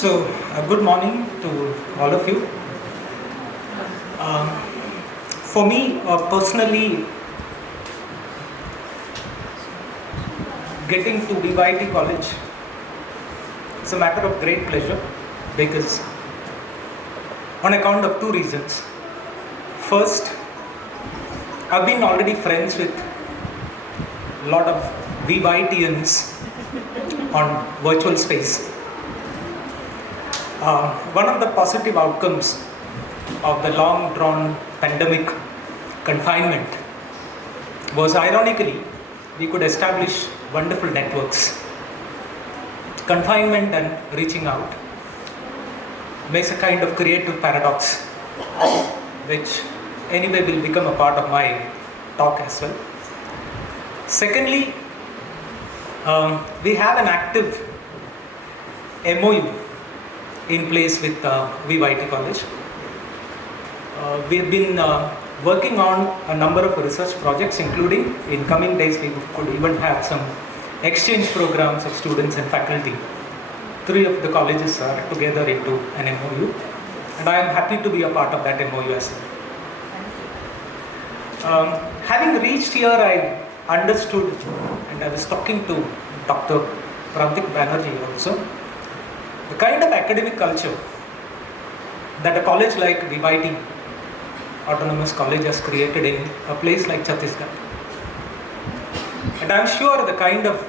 Good morning to all of you. Um, for me, personally, getting to BYT College is a matter of great pleasure because, on account of two reasons. First, I've been already friends with a lot of BYTians on virtual space. One of the positive outcomes of the long drawn pandemic confinement was, ironically, we could establish wonderful networks. Confinement and reaching out makes a kind of creative paradox, which anyway will become a part of my talk as well. Secondly, we have an active MOU in place with BYT College. We've been working on a number of research projects, including in coming days we could even have some exchange programs of students and faculty. 3 of the colleges are together into an MOU, and I am happy to be a part of that MOU as well. Having reached here, I understood, and I was talking to Dr. Prantik Banerjee also, the kind of academic culture that a college like BYT Autonomous College has created in a place like Chhattisgarh. And I'm sure the kind of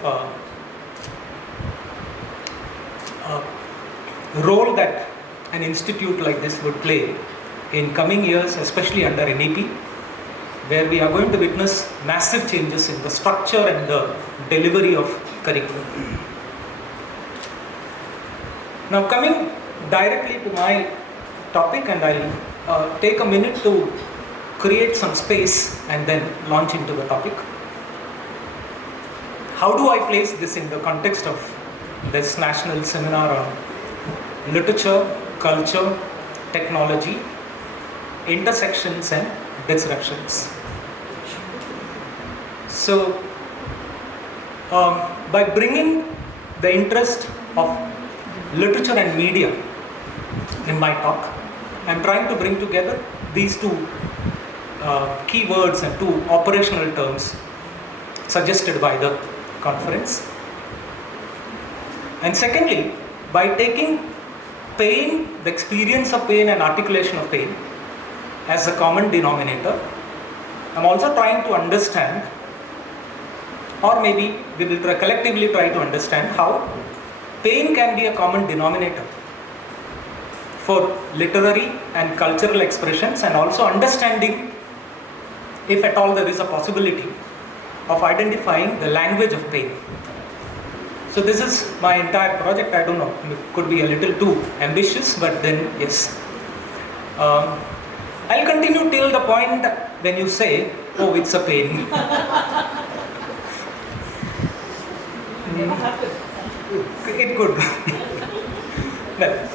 role that an institute like this would play in coming years, especially under NEP, where we are going to witness massive changes in the structure and the delivery of curriculum. Now, coming directly to my topic, and I'll take a minute to create some space and then launch into the topic. How do I place this in the context of this national seminar on literature, culture, technology, intersections and disruptions? So, by bringing the interest of literature and media in my talk, I'm trying to bring together these two keywords and two operational terms suggested by the conference. And secondly, by taking pain, the experience of pain and articulation of pain as a common denominator, I'm also trying to understand, or maybe we will collectively try to understand, how pain can be a common denominator for literary and cultural expressions, and also understanding, if at all there is a possibility, of identifying the language of pain. So this is my entire project. I don't know, it could be a little too ambitious, but then yes. I'll continue till the point when you say, oh, it's a pain. It could. Well,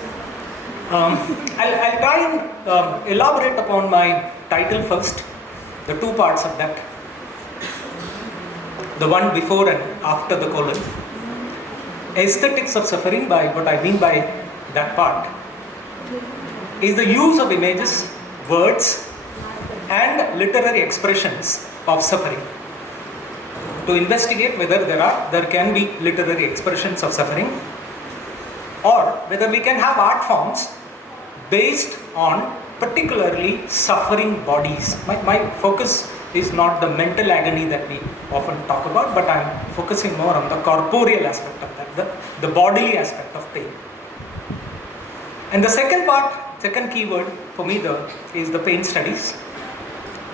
I'll try and elaborate upon my title first, the two parts of that. The one before and after the colon. Aesthetics of suffering, by what I mean by that part, is the use of images, words, and literary expressions of suffering to investigate whether there can be literary expressions of suffering, or whether we can have art forms based on particularly suffering bodies. My focus is not the mental agony that we often talk about, but I'm focusing more on the corporeal aspect of that, the bodily aspect of pain. And the second part, second keyword for me is the pain studies.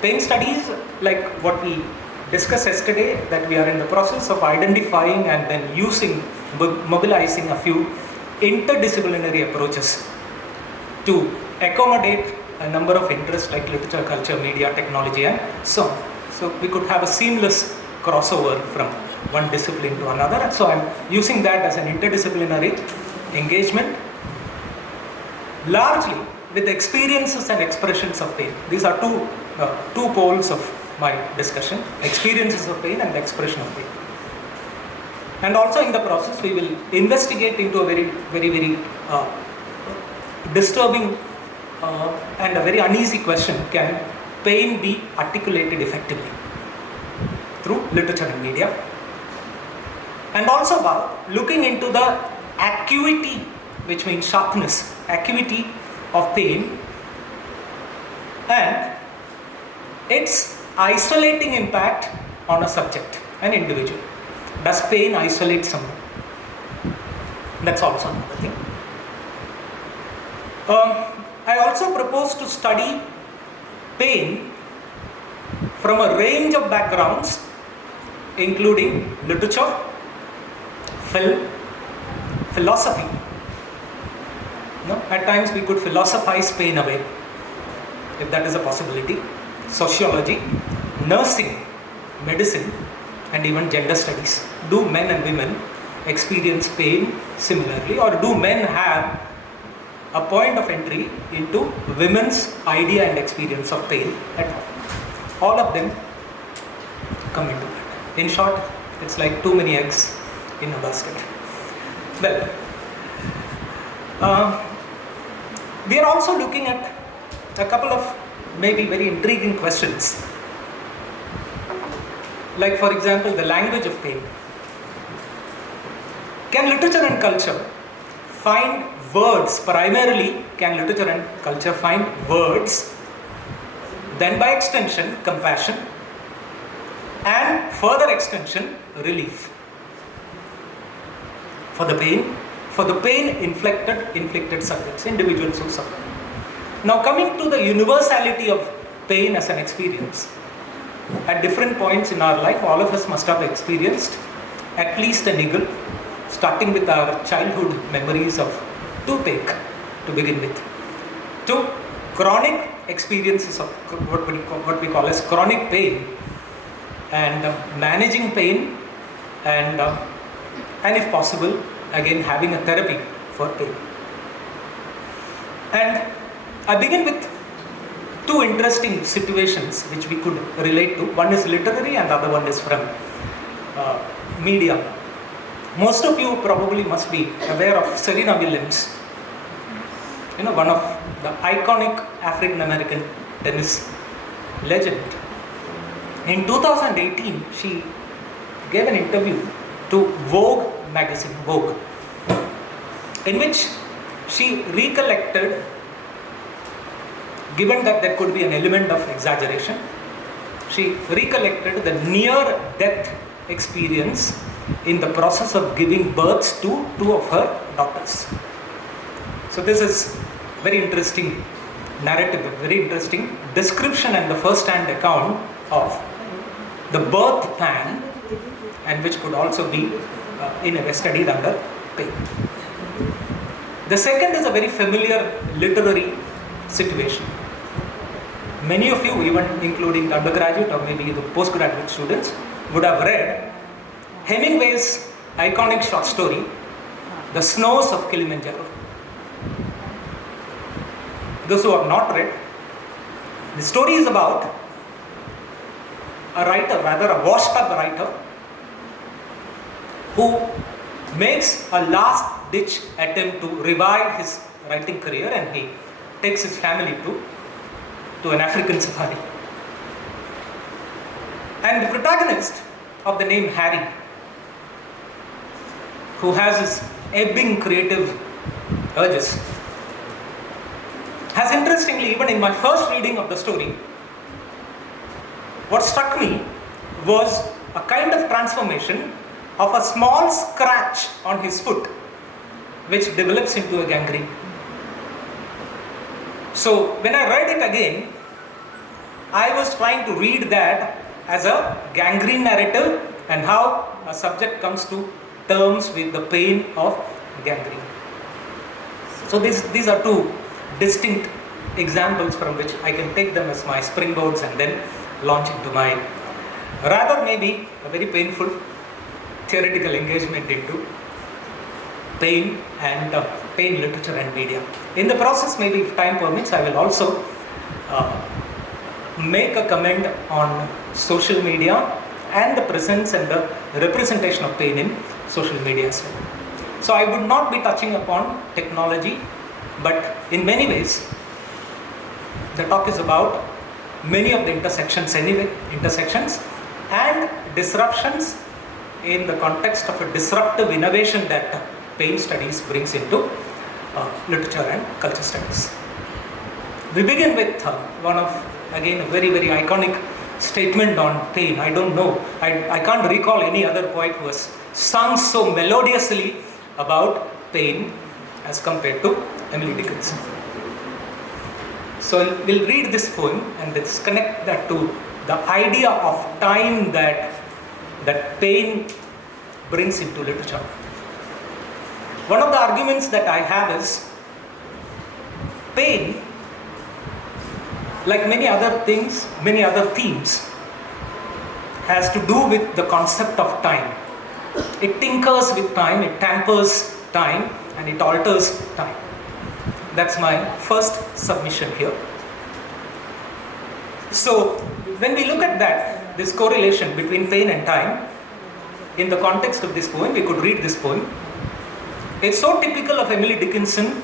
Pain studies, like what we discussed yesterday, that we are in the process of identifying and then mobilizing a few interdisciplinary approaches to accommodate a number of interests like literature, culture, media, technology, and so on. So we could have a seamless crossover from one discipline to another. And so I'm using that as an interdisciplinary engagement, largely with experiences and expressions of pain. These are two poles of my discussion: experiences of pain and the expression of pain. And also in the process, we will investigate into a very uh, disturbing and a very uneasy question: can pain be articulated effectively through literature and media? And also about looking into the acuity, which means sharpness, acuity of pain and its isolating impact on a subject, an individual. Does pain isolate someone? That's also another thing. I also propose to study pain from a range of backgrounds, including literature, film, philosophy. At times we could philosophize pain away, if that is a possibility. Sociology, nursing, medicine, and even gender studies. Do men and women experience pain similarly, or do men have a point of entry into women's idea and experience of pain at all? All of them come into that. In short, it's like too many eggs in a basket. Well, we are also looking at a couple of maybe very intriguing questions. Like, for example, the language of pain. Can literature and culture find words, primarily can literature and culture find words, then by extension compassion, and further extension relief for the pain inflicted subjects, individuals who suffer. Now, coming to the universality of pain as an experience, at different points in our life, all of us must have experienced at least a niggle, starting with our childhood memories of toothache to begin with, to chronic experiences of what we call as chronic pain, and managing pain, and if possible, again having a therapy for pain. And I begin with two interesting situations which we could relate to. One is literary and the other one is from media. Most of you probably must be aware of Serena Williams, one of the iconic African American tennis legend. In 2018, she gave an interview to Vogue magazine, Vogue, in which she recollected, given that there could be an element of exaggeration, she recollected the near-death experience in the process of giving birth to two of her daughters. So this is very interesting narrative, very interesting description and the first-hand account of the birth pang, and which could also be in a way studied under pain. The second is a very familiar literary situation. Many of you, even including the undergraduate or maybe the postgraduate students, would have read Hemingway's iconic short story, The Snows of Kilimanjaro. Those who have not read, the story is about a writer, rather a washed up writer, who makes a last ditch attempt to revive his writing career, and he takes his family to an African safari. And the protagonist, of the name Harry, who has his ebbing creative urges, has interestingly, even in my first reading of the story, what struck me was a kind of transformation of a small scratch on his foot, which develops into a gangrene. So when I read it again, I was trying to read that as a gangrene narrative and how a subject comes to terms with the pain of gangrene. So these are two distinct examples from which I can take them as my springboards and then launch into my rather maybe a very painful theoretical engagement into pain and pain literature and media. In the process, maybe if time permits, I will also make a comment on social media and the presence and the representation of pain in social media as well. So I would not be touching upon technology, but in many ways, the talk is about many of the intersections and disruptions in the context of a disruptive innovation that pain studies brings into literature and culture studies. We begin with one of, again, a very, very iconic statement on pain. I don't know, I can't recall any other poet who has sung so melodiously about pain as compared to Emily Dickinson. So we'll read this poem and let's connect that to the idea of time that pain brings into literature. One of the arguments that I have is pain, like many other things, many other themes, has to do with the concept of time. It tinkers with time, it tampers time, and it alters time. That's my first submission here. So, when we look at that, this correlation between pain and time, in the context of this poem, we could read this poem. It's so typical of Emily Dickinson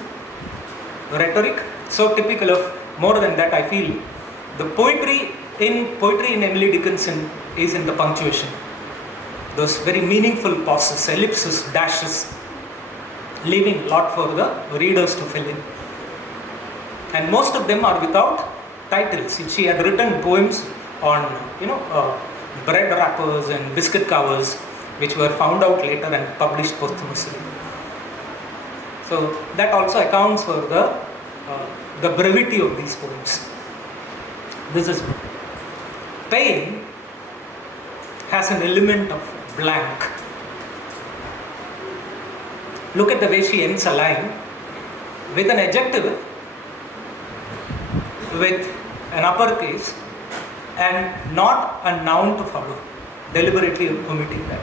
rhetoric, so typical of, more than that, I feel, the poetry in Emily Dickinson is in the punctuation. Those very meaningful pauses, ellipses, dashes, leaving a lot for the readers to fill in. And most of them are without titles. She had written poems on, bread wrappers and biscuit covers, which were found out later and published posthumously. So that also accounts for the brevity of these poems. This is pain has an element of blank. Look at the way she ends a line with an adjective with an uppercase and not a noun to follow, deliberately omitting that.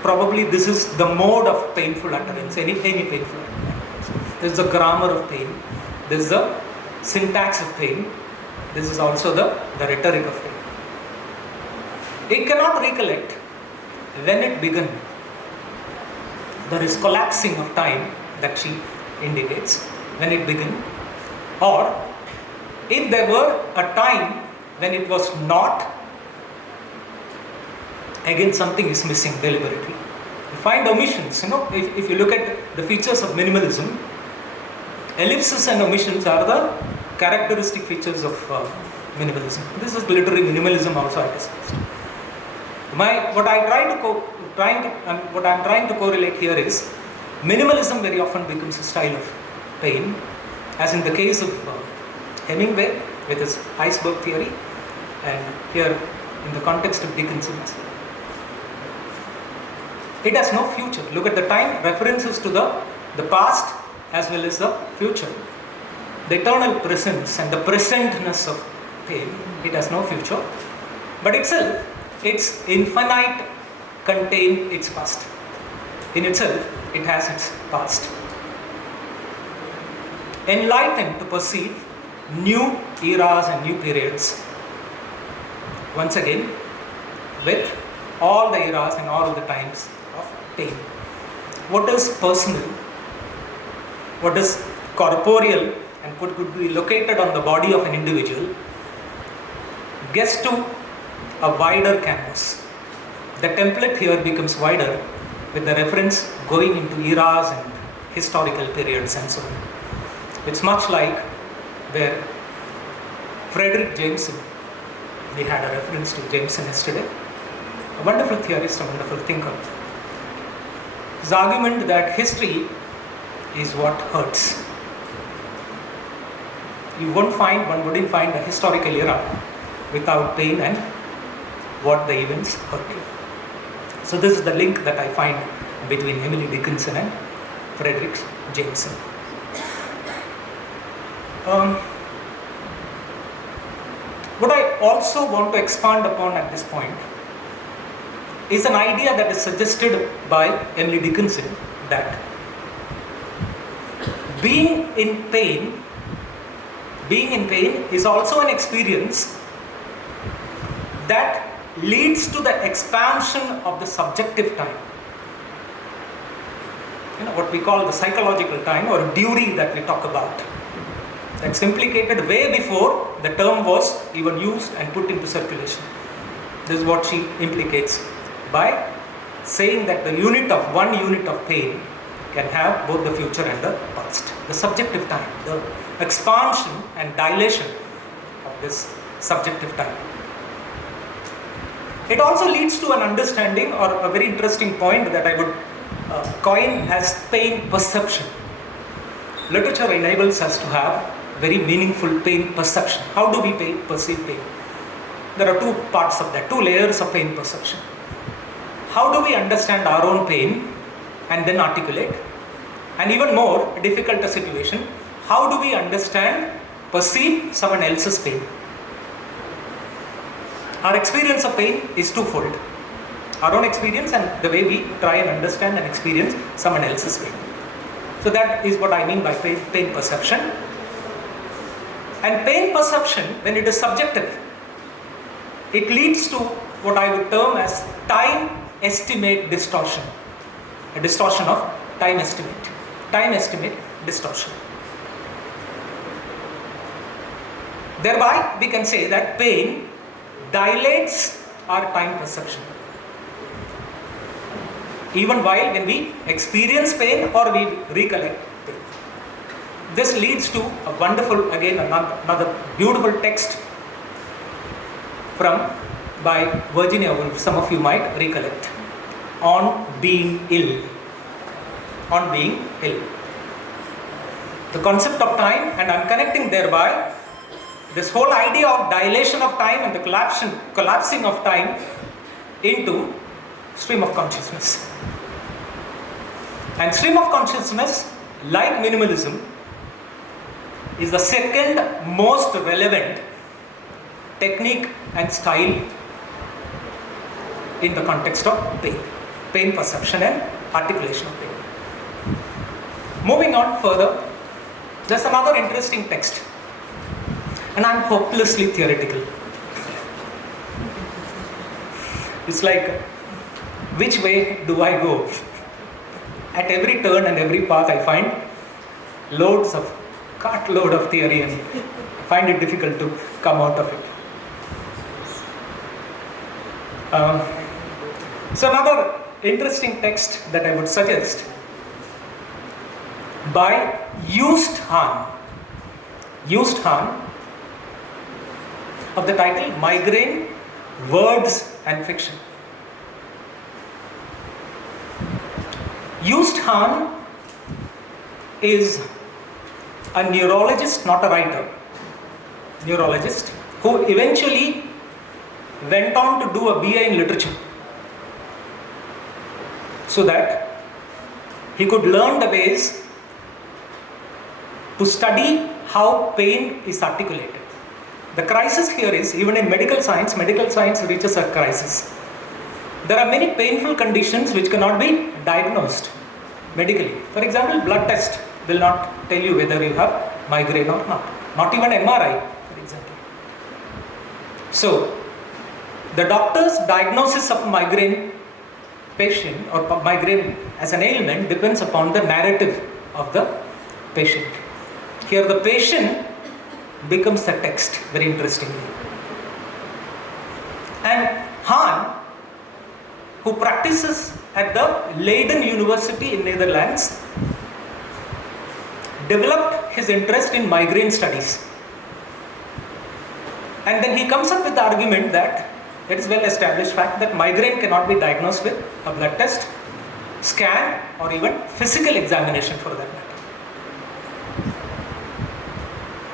Probably this is the mode of painful utterance, any painful utterance. This is the grammar of pain, this is the syntax of pain, this is also the rhetoric of pain. It cannot recollect when it began. There is collapsing of time that she indicates when it began, or if there were a time when it was not, again something is missing deliberately. You find omissions, if you look at the features of minimalism, ellipses and omissions are the characteristic features of minimalism. This is literary minimalism also I discussed. What I'm trying to correlate here is minimalism very often becomes a style of pain, as in the case of Hemingway with his iceberg theory, and here in the context of Dickinson. It has no future. Look at the time references to the past as well as the future. The eternal presence and the presentness of pain, it has no future, but itself, its infinite contain its past. In itself, it has its past. Enlightened to perceive new eras and new periods. Once again, with all the eras and all the times of pain. What is personal? What is corporeal and could be located on the body of an individual gets to a wider canvas. The template here becomes wider with the reference going into eras and historical periods and so on. It's much like where Frederick Jameson, we had a reference to Jameson yesterday, a wonderful theorist, a wonderful thinker. His argument that history is what hurts. One wouldn't find a historical era without pain and what the events hurt you. So this is the link that I find between Emily Dickinson and Frederick Jameson. What I also want to expand upon at this point is an idea that is suggested by Emily Dickinson, that being in pain is also an experience that leads to the expansion of the subjective time. what we call the psychological time or duty that we talk about. That's implicated way before the term was even used and put into circulation. This is what she implicates by saying that the one unit of pain can have both the future and the past. The subjective time, the expansion and dilation of this subjective time. It also leads to an understanding or a very interesting point that I would coin as pain perception. Literature enables us to have very meaningful pain perception. How do we perceive pain? There are two parts of that, two layers of pain perception. How do we understand our own pain and then articulate? And even more difficult a situation, how do we perceive someone else's pain? Our experience of pain is twofold. Our own experience and the way we try and understand and experience someone else's pain. So that is what I mean by pain perception. And pain perception, when it is subjective, it leads to what I would term as time estimate distortion. A distortion of time estimate. Time estimate distortion. Thereby, we can say that pain dilates our time perception. Even while when we experience pain or we recollect pain. This leads to a wonderful, again another beautiful text by Virginia Woolf, some of you might recollect, On Being Ill. On Being Ill. The concept of time, and I'm connecting thereby this whole idea of dilation of time and the collapsing of time into stream of consciousness. And stream of consciousness, like minimalism, is the second most relevant technique and style in the context of pain perception and articulation of pain. Moving on further, there's another interesting text, and I'm hopelessly theoretical. It's like, which way do I go? At every turn and every path I find cartload of theory and find it difficult to come out of it. So another interesting text that I would suggest by Joost Hahn of the title Migraine, Words and Fiction. Joost Hahn is a neurologist, not a writer, neurologist, who eventually went on to do a BA in literature so that he could learn the ways to study how pain is articulated. The crisis here is, even in medical science reaches a crisis. There are many painful conditions which cannot be diagnosed medically. For example, blood test will not tell you whether you have migraine or not. Not even MRI, for example. So, the doctor's diagnosis of migraine patient or migraine as an ailment depends upon the narrative of the patient. Here the patient becomes the text, very interestingly. And Hahn, who practices at the Leiden University in Netherlands, developed his interest in migraine studies. And then he comes up with the argument that it is well established fact that migraine cannot be diagnosed with a blood test, scan, or even physical examination for that matter.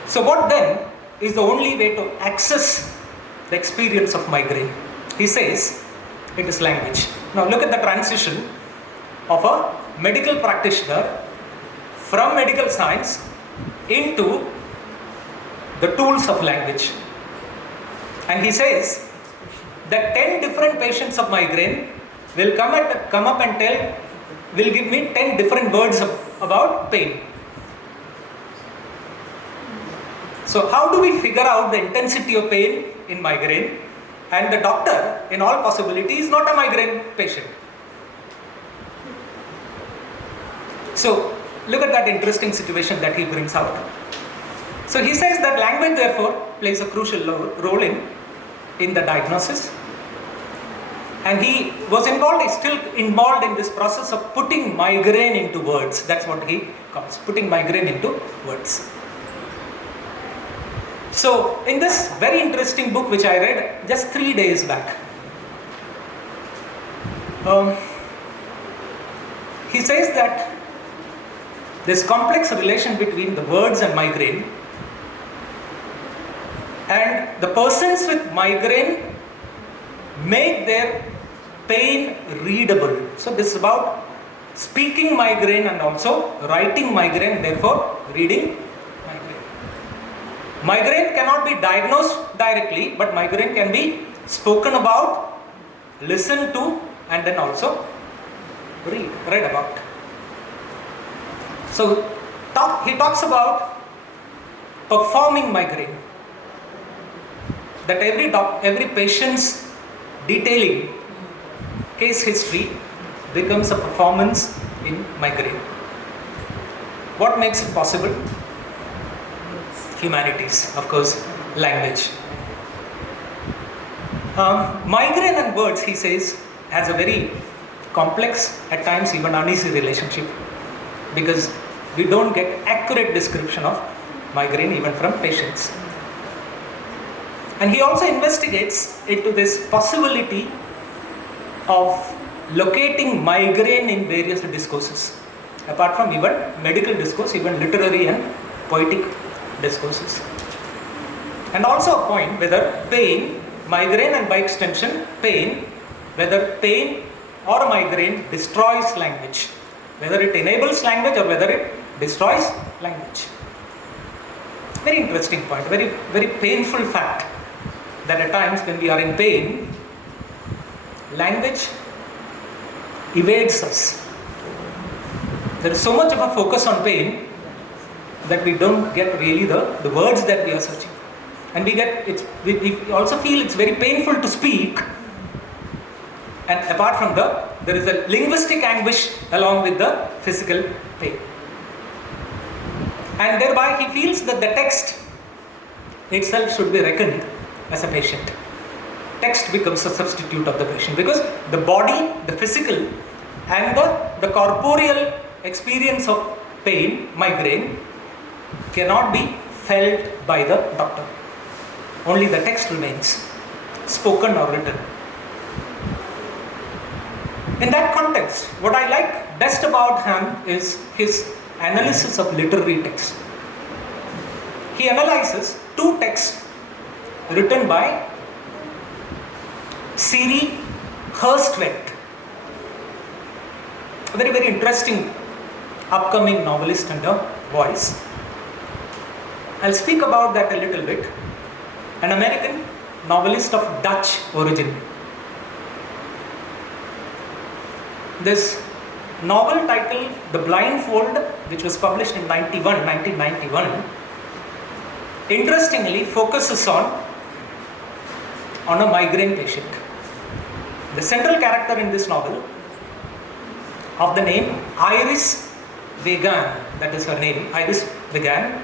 So what then is the only way to access the experience of migraine? He says it is language. Now look at the transition of a medical practitioner from medical science into the tools of language. And he says that 10 different patients of migraine will come up and will give me 10 different words about pain. So how do we figure out the intensity of pain in migraine? And the doctor, in all possibility, is not a migraine patient. So look at that interesting situation that he brings out. So he says that language therefore plays a crucial role in the diagnosis, and he was involved, is still involved in this process of putting migraine into words. That's what he calls putting migraine into words. So in this very interesting book which I read just 3 days back, he says that this complex relation between the words and migraine, and the persons with migraine make their pain readable. So this is about speaking migraine and also writing migraine, therefore reading migraine. Migraine cannot be diagnosed directly, but migraine can be spoken about, listened to, and then also read about. So he talks about performing migraine, that every patient's detailing case history becomes a performance in migraine. What makes it possible? Humanities, of course, language. Migraine and words, he says, has a very complex, at times even uneasy relationship, because we don't get accurate description of migraine even from patients. And he also investigates into this possibility of locating migraine in various discourses, apart from even medical discourse, even literary and poetic discourses. And also a point whether pain, migraine, and by extension pain, whether pain or migraine destroys language, whether it enables language or whether it destroys language. Very interesting point, very, very painful fact that at times when we are in pain, language evades us. There is so much of a focus on pain that we don't get really the words that we are searching. And we also feel it's very painful to speak, and apart from there is a linguistic anguish along with the physical pain. And thereby he feels that the text itself should be reckoned as a patient. Text becomes a substitute of the patient, because the body, the physical and the corporeal experience of pain, migraine, cannot be felt by the doctor. Only the text remains, spoken or written. In that context, what I like best about him is his analysis of literary texts. He analyzes two texts written by Siri Hurstwett, a very, very interesting upcoming novelist and a voice. I'll speak about that a little bit. An American novelist of Dutch origin. This novel titled The Blindfold, which was published in 1991, interestingly focuses on a migraine patient. The central character in this novel, of the name Iris Vegan, that is her name, Iris Vegan,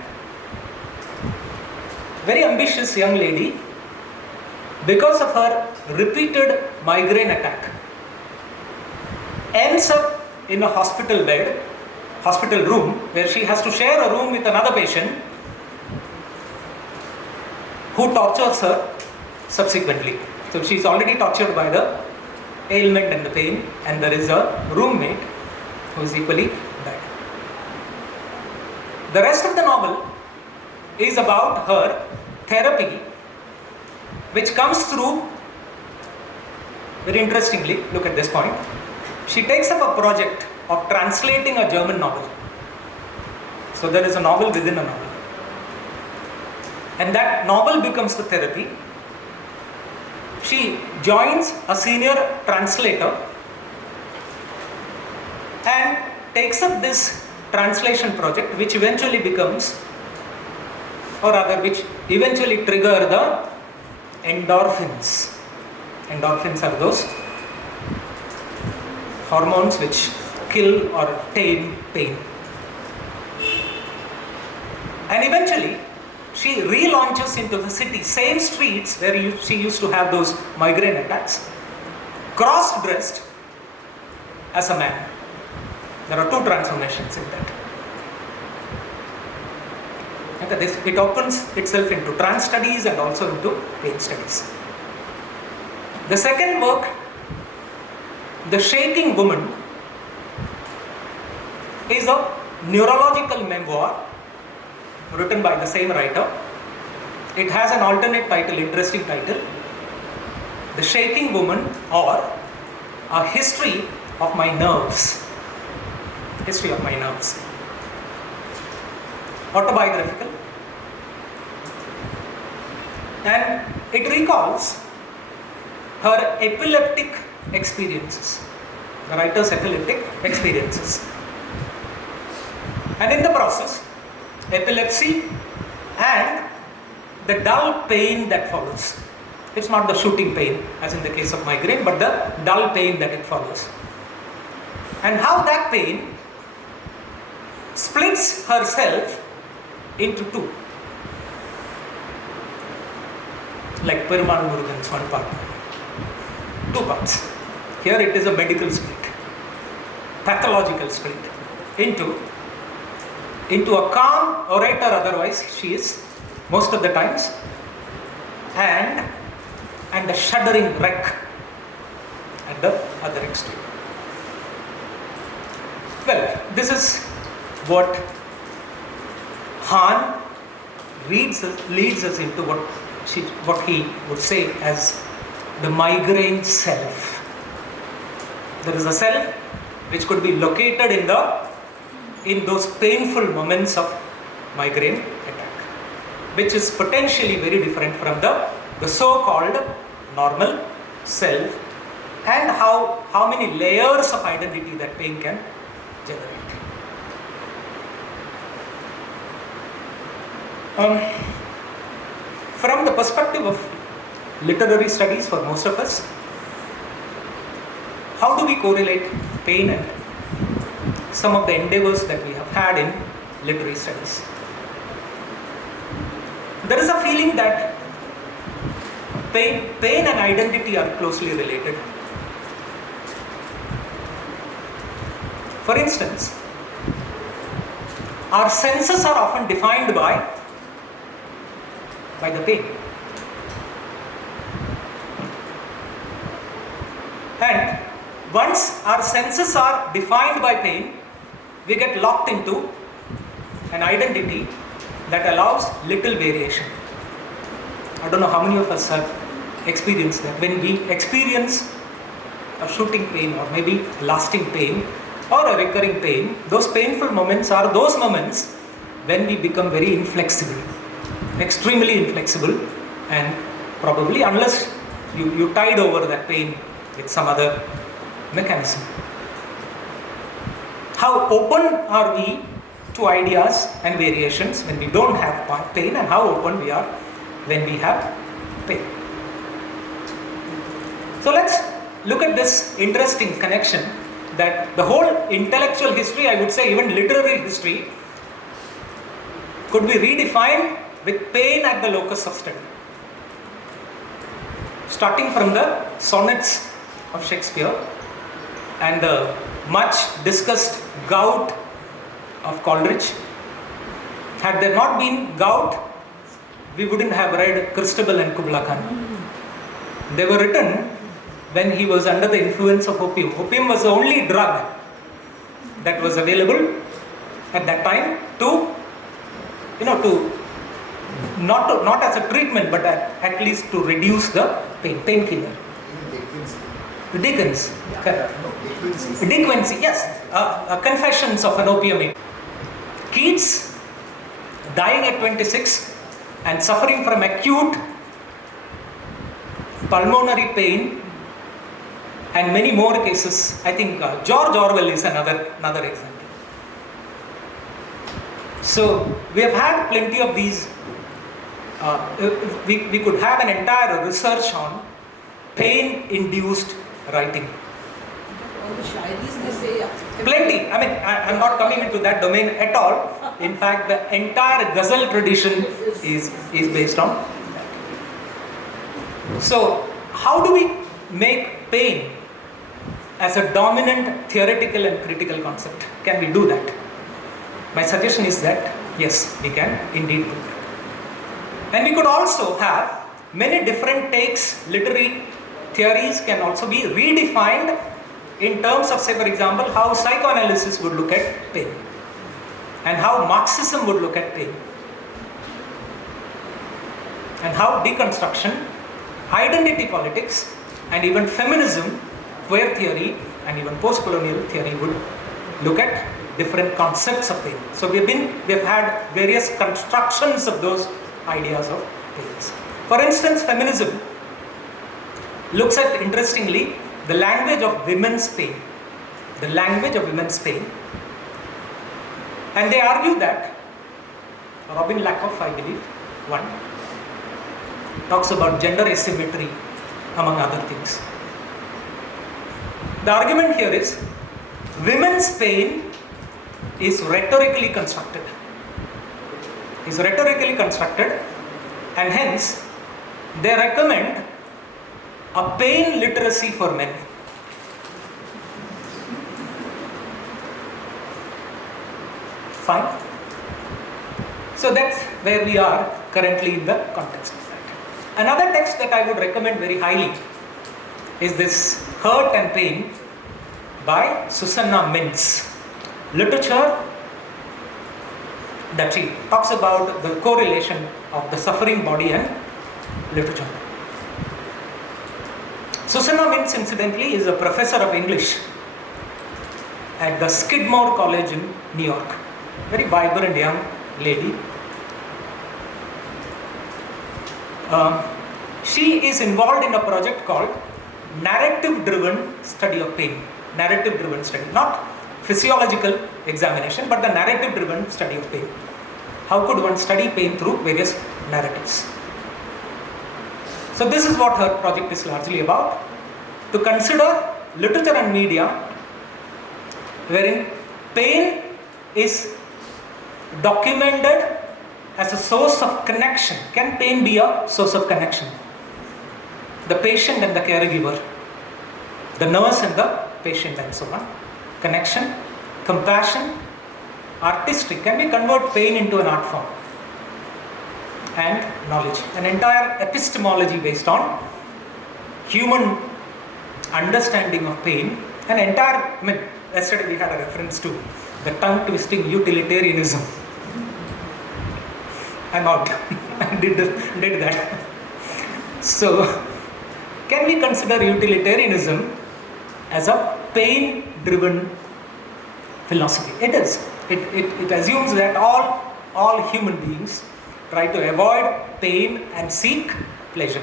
very ambitious young lady, because of her repeated migraine attack, ends up in a hospital room, where she has to share a room with another patient who tortures her subsequently. So she is already tortured by the ailment and the pain, and there is a roommate who is equally bad. The rest of the novel is about her therapy, which comes through, very interestingly, look at this point, she takes up a project of translating a German novel. So there is a novel within a novel, and that novel becomes the therapy. She joins a senior translator and takes up this translation project, which eventually becomes, or rather which eventually trigger the Endorphins are those hormones which kill or tame pain. And eventually, she relaunches into the city, same streets where she used to have those migraine attacks, cross-dressed as a man. There are two transformations in that. Okay, it opens itself into trance studies and also into pain studies. The second work, The Shaking Woman, is a neurological memoir written by the same writer. It has an alternate title, interesting title, The Shaking Woman, or A History of My Nerves. History of My Nerves. Autobiographical. And it recalls her epileptic experiences, the writer's epileptic experiences. And in the process, epilepsy and the dull pain that follows. It's not the shooting pain as in the case of migraine, but the dull pain that it follows. And how that pain splits herself into two. Like Perumal Murugan's one part. Two parts. Here it is a medical split, pathological split, into a calm orator, otherwise she is, most of the times, and a shuddering wreck at the other extreme. Well, this is what Hahn leads us into what he would say as the migraine self. There is a self which could be located in those painful moments of migraine attack, which is potentially very different from the so-called normal self, and how many layers of identity that pain can generate. From the perspective of literary studies for most of us, how do we correlate pain and some of the endeavors that we have had in literary studies? There is a feeling that pain and identity are closely related. For instance, our senses are often defined by the pain. And once our senses are defined by pain, we get locked into an identity that allows little variation. I don't know how many of us have experienced that. When we experience a shooting pain or maybe lasting pain or a recurring pain, those painful moments are those moments when we become very inflexible, extremely inflexible, and probably, unless you tide over that pain with some other mechanism. How open are we to ideas and variations when we don't have pain, and how open we are when we have pain? So let's look at this interesting connection that the whole intellectual history, I would say even literary history, could be redefined with pain at the locus of study. Starting from the sonnets of Shakespeare and the much discussed gout of Coleridge. Had there not been gout, we wouldn't have read Christabel and Kubla Khan. They were written when he was under the influence of opium. Opium was the only drug that was available at that time to not as a treatment, but at least to reduce the painkiller. Dickens. Dickens, yes. Confessions of an Opiumate. Keats, dying at 26 and suffering from acute pulmonary pain, and many more cases. I think George Orwell is another example. So we have had plenty of these. We could have an entire research on pain-induced writing. All the shairis they say, yeah. Plenty. I mean, I'm not coming into that domain at all. In fact, the entire ghazal tradition is based on that. So, how do we make pain as a dominant theoretical and critical concept? Can we do that? My suggestion is that yes, we can indeed do that. And we could also have many different takes. Literary theories can also be redefined in terms of, say for example, how psychoanalysis would look at pain and how Marxism would look at pain and how deconstruction, identity politics and even feminism, queer theory and even post-colonial theory would look at different concepts of pain. So we've had various constructions of those ideas of pains. For instance, feminism looks at, interestingly, the language of women's pain. The language of women's pain. And they argue that, Robin Lakoff, I believe, one, talks about gender asymmetry, among other things. The argument here is, women's pain is rhetorically constructed. And hence, they recommend a pain literacy for men. Fine. So that's where we are currently in the context of that. Another text that I would recommend very highly is this Hurt and Pain by Susanna Mintz. Literature that she talks about the correlation of the suffering body and literature. Susanna Mintz, incidentally, is a professor of English at the Skidmore College in New York. Very vibrant young lady. She is involved in a project called narrative-driven study of pain. Narrative-driven study, not physiological examination, but the narrative-driven study of pain. How could one study pain through various narratives? So this is what her project is largely about, to consider literature and media wherein pain is documented as a source of connection. Can pain be a source of connection? The patient and the caregiver, the nurse and the patient and so on. Connection, compassion, artistry. Can we convert pain into an art form? And knowledge. An entire epistemology based on human understanding of pain. Yesterday we had a reference to the tongue-twisting utilitarianism. I'm out. I did that. So, can we consider utilitarianism as a pain-driven philosophy? It is. It assumes that all human beings try to avoid pain and seek pleasure.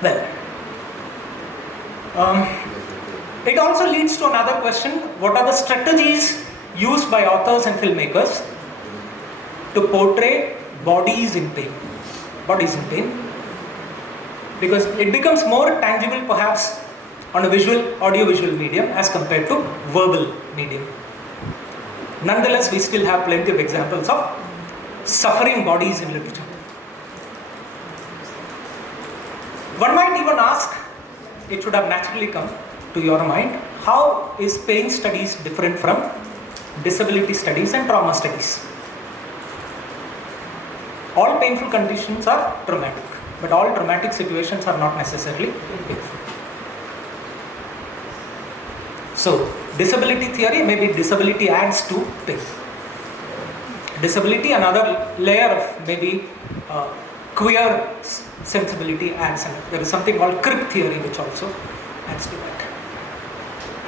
Well, it also leads to another question: what are the strategies used by authors and filmmakers to portray bodies in pain? Bodies in pain. Because it becomes more tangible perhaps on a audio-visual medium as compared to verbal medium. Nonetheless, we still have plenty of examples of suffering bodies in literature. One might even ask, it should have naturally come to your mind, how is pain studies different from disability studies and trauma studies? All painful conditions are traumatic, but all traumatic situations are not necessarily painful. So, disability theory, maybe disability adds to pain. Disability, another layer of maybe queer sensibility adds. And there is something called crip theory which also adds to that.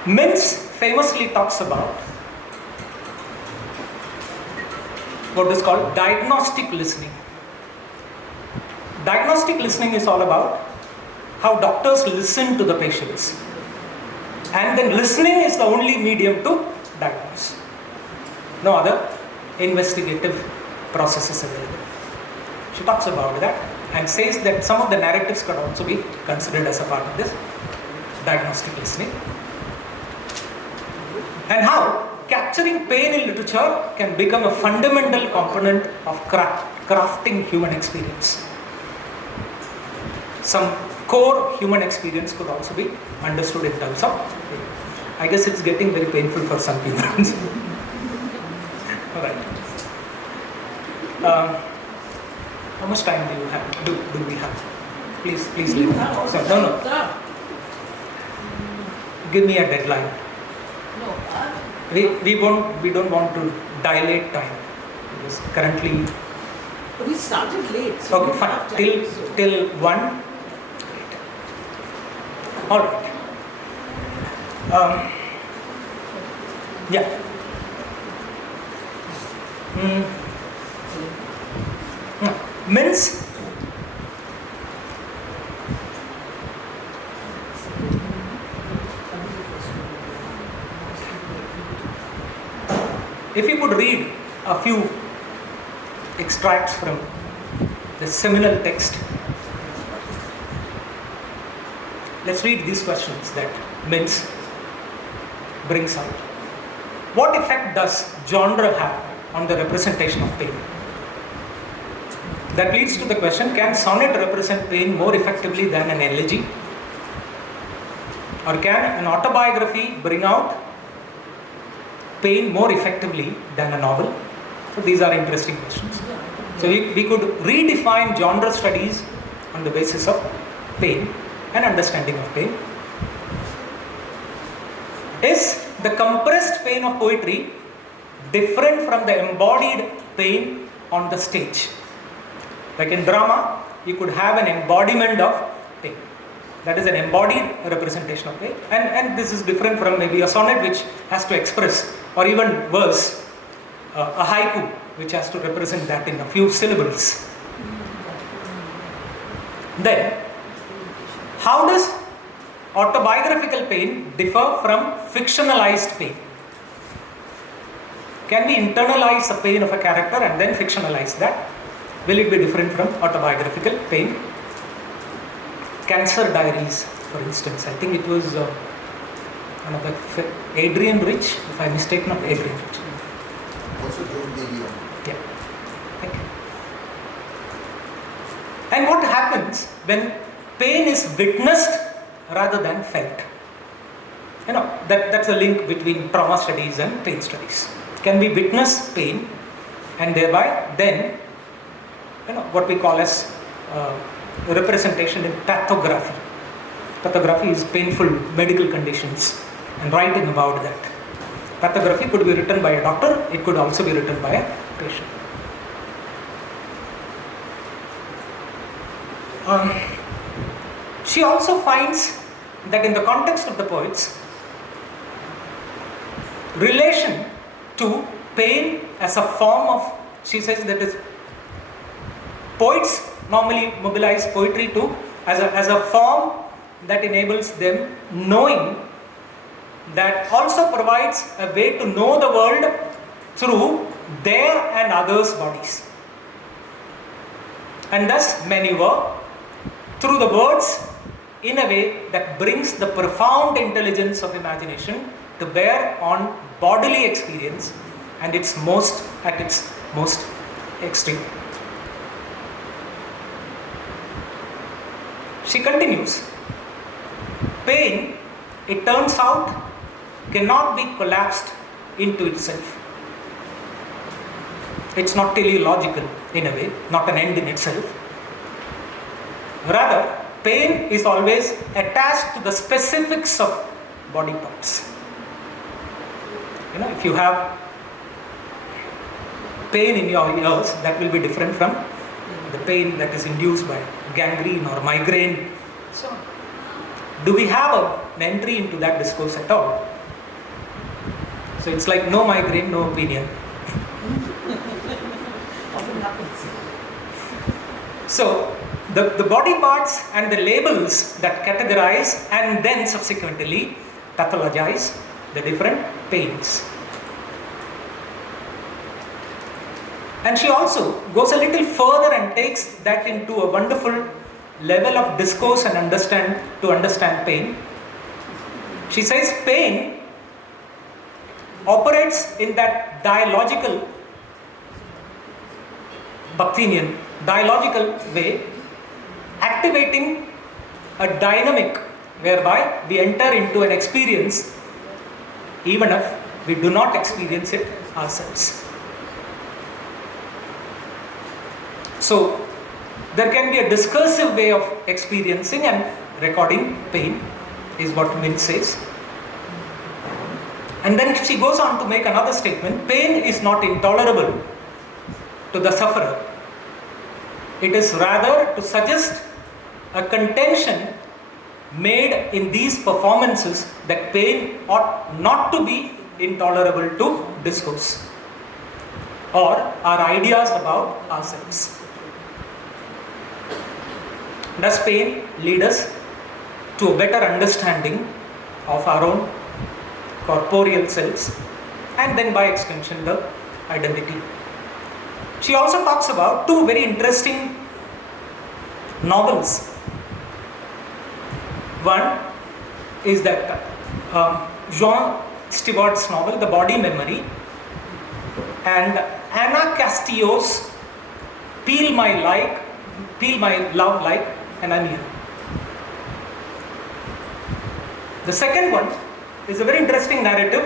Mintz famously talks about what is called diagnostic listening. Diagnostic listening is all about how doctors listen to the patients. And then listening is the only medium to diagnose. No other investigative process is available. She talks about that and says that some of the narratives could also be considered as a part of this. diagnostic listening, and how capturing pain in literature can become a fundamental component of crafting human experience. Some core human experience could also be understood in terms of pain. I guess it's getting very painful for some people. All right. How much time do you have? Do we have? Please leave. So, no. Give me a deadline. We don't want to dilate time because currently. We started late. So okay, fine. Till 1. All right. Yeah. Means if you could read a few extracts from the seminal text, let's read these questions that Mintz brings out. What effect does genre have on the representation of pain? That leads to the question, can sonnet represent pain more effectively than an elegy? Or can an autobiography bring out pain more effectively than a novel? So these are interesting questions. So we could redefine genre studies on the basis of pain and understanding of pain. Is the compressed pain of poetry different from the embodied pain on the stage? Like in drama, you could have an embodiment of pain. That is an embodied representation of pain. And this is different from maybe a sonnet which has to express, or even worse, a haiku which has to represent that in a few syllables. Then, how does autobiographical pain differ from fictionalized pain? Can we internalize the pain of a character and then fictionalize that? Will it be different from autobiographical pain? Cancer Diaries, for instance. I think it was one of the Adrian Rich, if I'm mistaken, of Adrian Rich. Also Joan Didion. Yeah. Thank you. And what happens when pain is witnessed rather than felt? You know, that's a link between trauma studies and pain studies. Can we witness pain and thereby then, you know, what we call as representation in pathography. Pathography is painful medical conditions and writing about that. Pathography could be written by a doctor, it could also be written by a patient. She also finds that in the context of the poets, relation to pain as a form of, she says that is, poets normally mobilize poetry to as a form that enables them knowing, that also provides a way to know the world through their and others' bodies. And thus maneuver through the words in a way that brings the profound intelligence of imagination to bear on bodily experience and at its most extreme. She continues, pain, it turns out, cannot be collapsed into itself. It's not teleological in a way, not an end in itself. Rather, pain is always attached to the specifics of body parts. You know, if you have pain in your ears, that will be different from the pain that is induced by gangrene or migraine. So, do we have an entry into that discourse at all? So it's like no migraine, no opinion. Often happens. So the body parts and the labels that categorize and then subsequently pathologize the different pains. And she also goes a little further and takes that into a wonderful level of discourse and understand pain. She says pain operates in that dialogical, Bakhtinian, dialogical way, activating a dynamic whereby we enter into an experience even if we do not experience it ourselves. So, there can be a discursive way of experiencing and recording pain, is what Min says. And then she goes on to make another statement: pain is not intolerable to the sufferer. It is rather to suggest a contention made in these performances that pain ought not to be intolerable to discourse or our ideas about ourselves. Does pain lead us to a better understanding of our own corporeal selves and then by extension the identity? She also talks about two very interesting novels. One is that Jean Stewart's novel, The Body Memory, and Anna Castillo's Peel My Love Like an Onion. The second one is a very interesting narrative,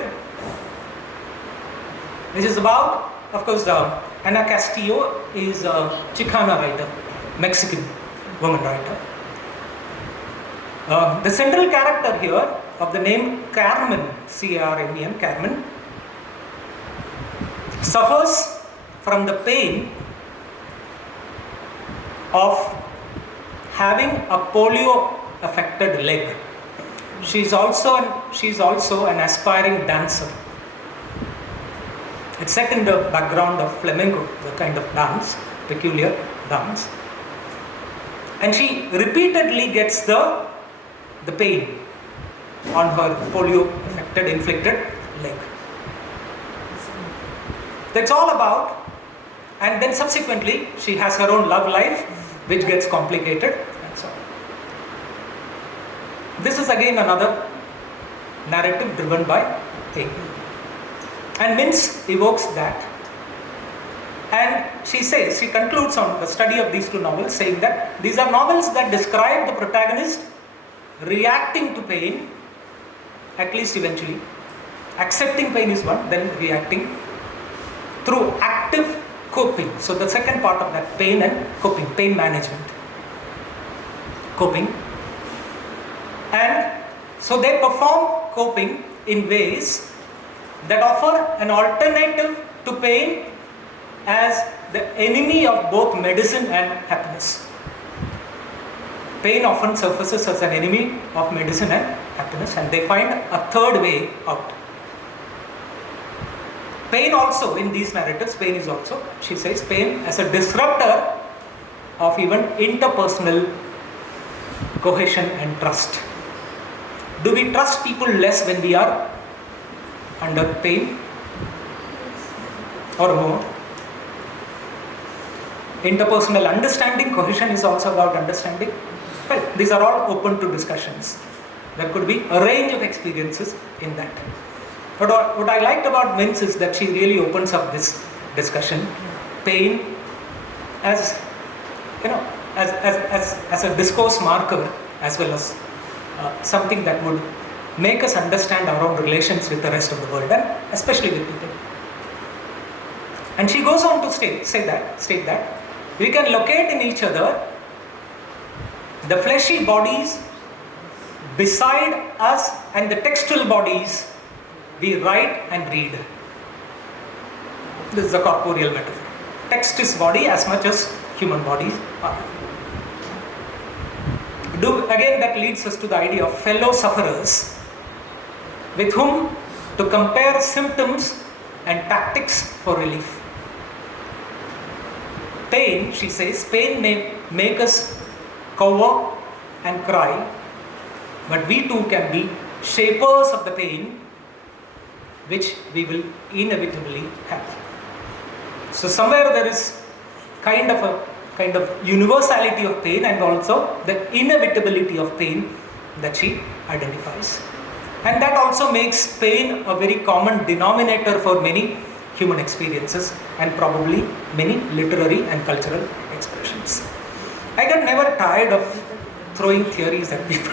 which is about, of course, Ana Castillo is a Chicana writer, Mexican woman writer. The central character here of the name Carmen, C-A-R-M-E-N, Carmen, suffers from the pain of having a polio affected leg. She's also an aspiring dancer. It's set in the background of flamenco, the kind of dance, peculiar dance. And she repeatedly gets the pain on her polio affected, inflicted leg. That's all about, and then subsequently she has her own love life which gets complicated and so on. This is again another narrative driven by pain. And Mintz evokes that. And she concludes on the study of these two novels saying that these are novels that describe the protagonist reacting to pain, at least eventually. Accepting pain is one, then reacting through active coping. So the second part of that, pain and coping, pain management, coping. And so they perform coping in ways that offer an alternative to pain as the enemy of both medicine and happiness. Pain often surfaces as an enemy of medicine and happiness, and they find a third way out. Pain also, in these narratives, pain is also, she says, pain as a disruptor of even interpersonal cohesion and trust. Do we trust people less when we are under pain or more? Interpersonal understanding, cohesion is also about understanding. Well, these are all open to discussions. There could be a range of experiences in that. But what I liked about Mintz is that she really opens up this discussion. Pain as, as a discourse marker, as well as something that would make us understand our own relations with the rest of the world, and especially with people. And she goes on to state that we can locate in each other the fleshy bodies beside us and the textual bodies we write and read. This is a corporeal metaphor. Text is body as much as human bodies are. Again, that leads us to the idea of fellow sufferers with whom to compare symptoms and tactics for relief. Pain, she says, pain may make us cower and cry, but we too can be shapers of the pain which we will inevitably have. So somewhere there is kind of universality of pain and also the inevitability of pain that she identifies. And that also makes pain a very common denominator for many human experiences and probably many literary and cultural expressions. I get never tired of throwing theories at people.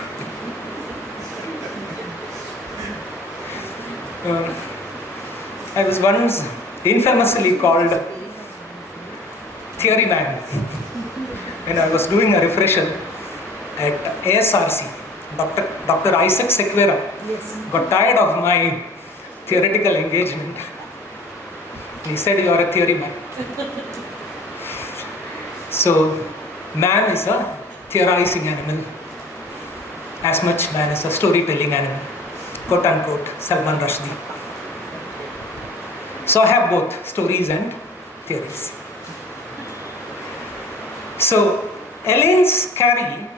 I was once infamously called theory man when I was doing a refresher at ASRC. Dr. Isaac Sequeira Yes. got tired of my theoretical engagement. He said, "You are a theory man." So, man is a theorizing animal, as much man is a storytelling animal, quote unquote, Salman Rushdie. So, I have both stories and theories. So, Elaine Scarry,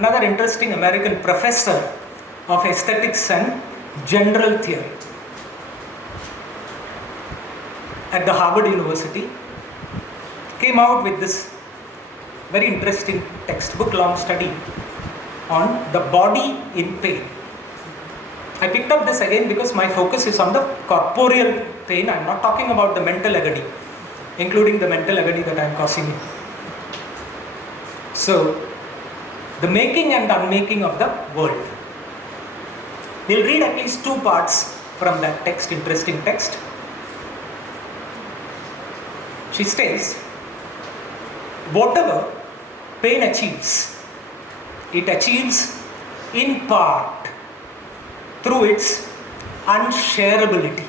another interesting American professor of aesthetics and general theory at the Harvard University, came out with this very interesting textbook long study on the body in pain. I picked up this again because my focus is on the corporeal pain. I'm not talking about the mental agony, including the mental agony that I'm causing you. So, the making and unmaking of the world. We'll read at least two parts from that text, interesting text. She says, whatever pain achieves, it achieves in part through its unshareability.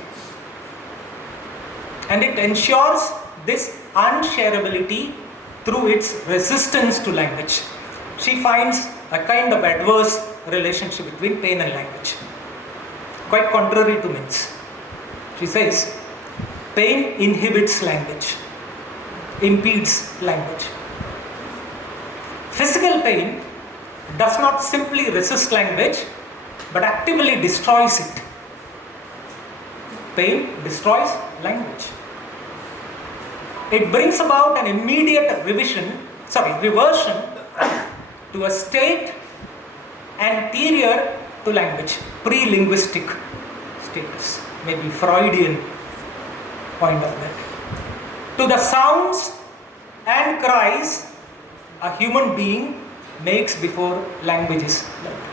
And it ensures this unshareability through its resistance to language. She finds a kind of adverse relationship between pain and language, quite contrary to Mintz. She says, pain inhibits language, impedes language. Physical pain does not simply resist language, but actively destroys it. Pain destroys language. It brings about an immediate reversion to a state anterior to language, pre-linguistic status, maybe Freudian point of that. To the sounds and cries a human being makes before language is learned,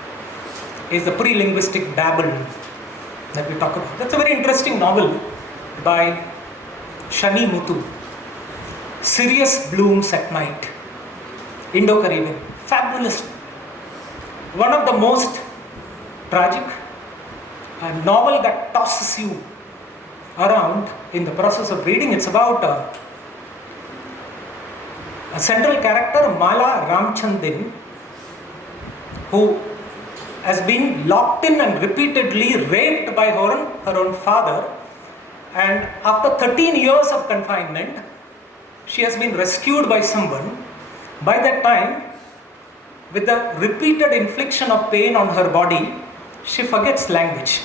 is the pre-linguistic babble that we talk about. That's a very interesting novel by Shani Muthu, Sirius Blooms at Night, Indo-Caribbean, fabulous. One of the most tragic, a novel that tosses you around in the process of reading. It's about a central character, Mala Ramchandin, who has been locked in and repeatedly raped by her own father, and after 13 years of confinement, she has been rescued by someone. By that time, with the repeated infliction of pain on her body, she forgets language.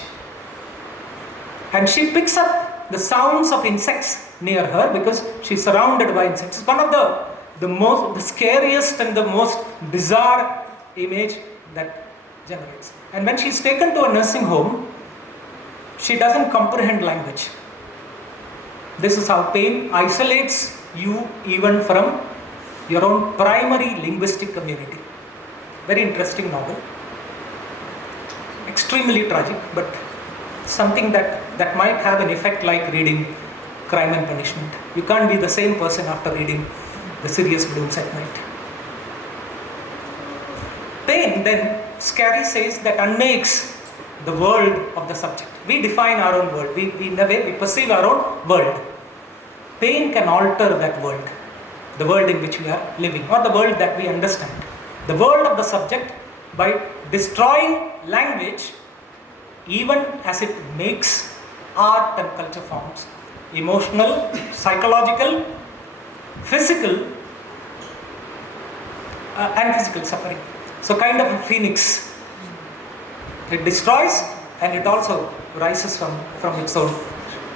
And she picks up the sounds of insects near her because she's surrounded by insects. It's one of the scariest and the most bizarre image that generates. And when she's taken to a nursing home, she doesn't comprehend language. This is how pain isolates you even from your own primary linguistic community. Very interesting novel. Extremely tragic, but something that might have an effect like reading Crime and Punishment. You can't be the same person after reading The Sirius Blooms at Night. Pain, then, Scarry says, that unmakes the world of the subject. We define our own world. In a way, we perceive our own world. Pain can alter that world, the world in which we are living, or the world that we understand. The world of the subject, by destroying language, even as it makes art and culture forms, emotional, psychological, physical, and physical suffering. So kind of a phoenix. It destroys and it also rises from its own.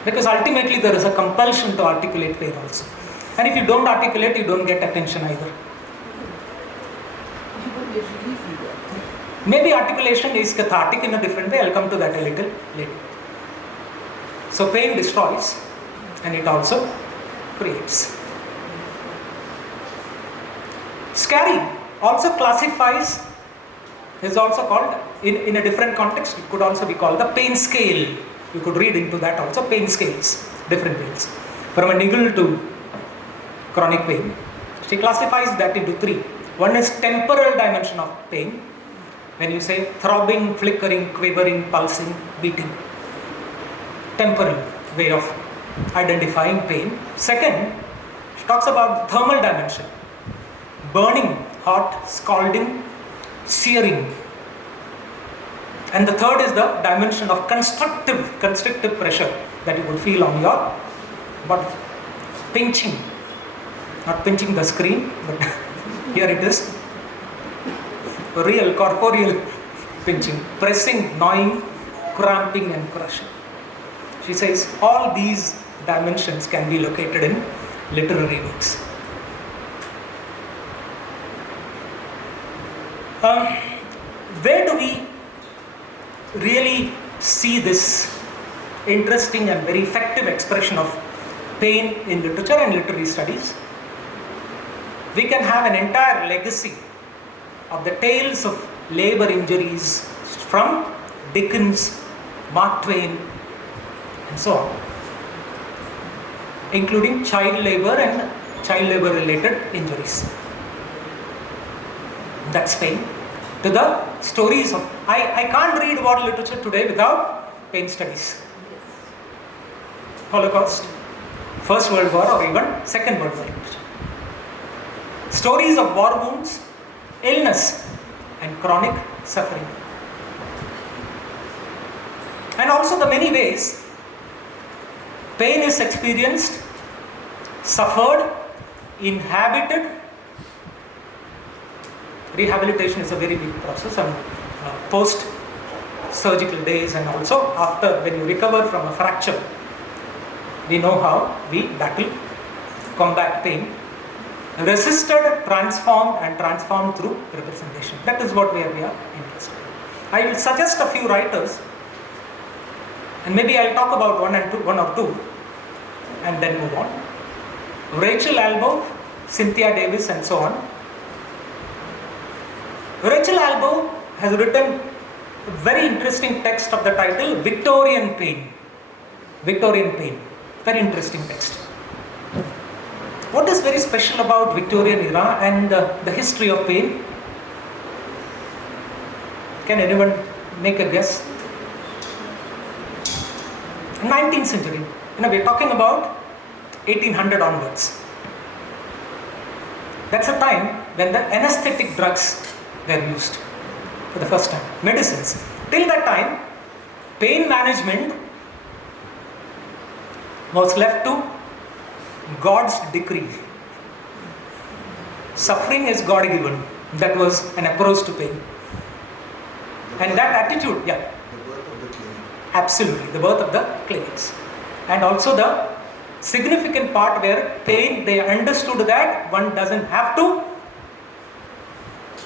Because ultimately there is a compulsion to articulate pain also. And if you don't articulate, you don't get attention either. You will be relief either. Maybe articulation is cathartic in a different way. I'll come to that a little later. So pain destroys and it also creates. Scary also classifies, is also called, in a different context, it could also be called the pain scale. You could read into that also, pain scales, different ways. From a niggle to chronic pain. She classifies that into three. One is temporal dimension of pain. When you say throbbing, flickering, quivering, pulsing, beating. Temporal way of identifying pain. Second, she talks about thermal dimension. Burning, hot, scalding, searing. And the third is the dimension of constrictive pressure that you would feel on your body. Pinching. Not pinching the screen, but here it is. Real corporeal pinching, pressing, gnawing, cramping and crushing. She says all these dimensions can be located in literary works. Where do we really see this interesting and very effective expression of pain in literature and literary studies? We can have an entire legacy of the tales of labor injuries from Dickens, Mark Twain, and so on, including child labor and child labor related injuries. That's pain. To the stories of, I can't read war literature today without pain studies. Holocaust, First World War or even Second World War literature. Stories of war wounds, illness and chronic suffering. And also the many ways pain is experienced, suffered, inhabited. Rehabilitation is a very big process, and post-surgical days and also after, when you recover from a fracture, we know how we battle, combat pain, resisted, transformed and transformed through representation. That is what we are interested in. I will suggest a few writers and maybe I'll talk about one or two and then move on. Rachel Albo, Cynthia Davis and so on. Rachel Albo has written a very interesting text of the title Victorian Pain. Victorian Pain. Very interesting text. What is very special about Victorian era and the history of pain? Can anyone make a guess? 19th century. We're talking about 1800 onwards. That's a time when the anesthetic drugs were used for the first time. Medicines. Till that time, pain management was left to God's decree. Suffering is God given. That was an approach to pain. And that attitude, yeah. The birth of the clinic. Absolutely, the birth of the clinics. And also the significant part where pain, they understood that one doesn't have to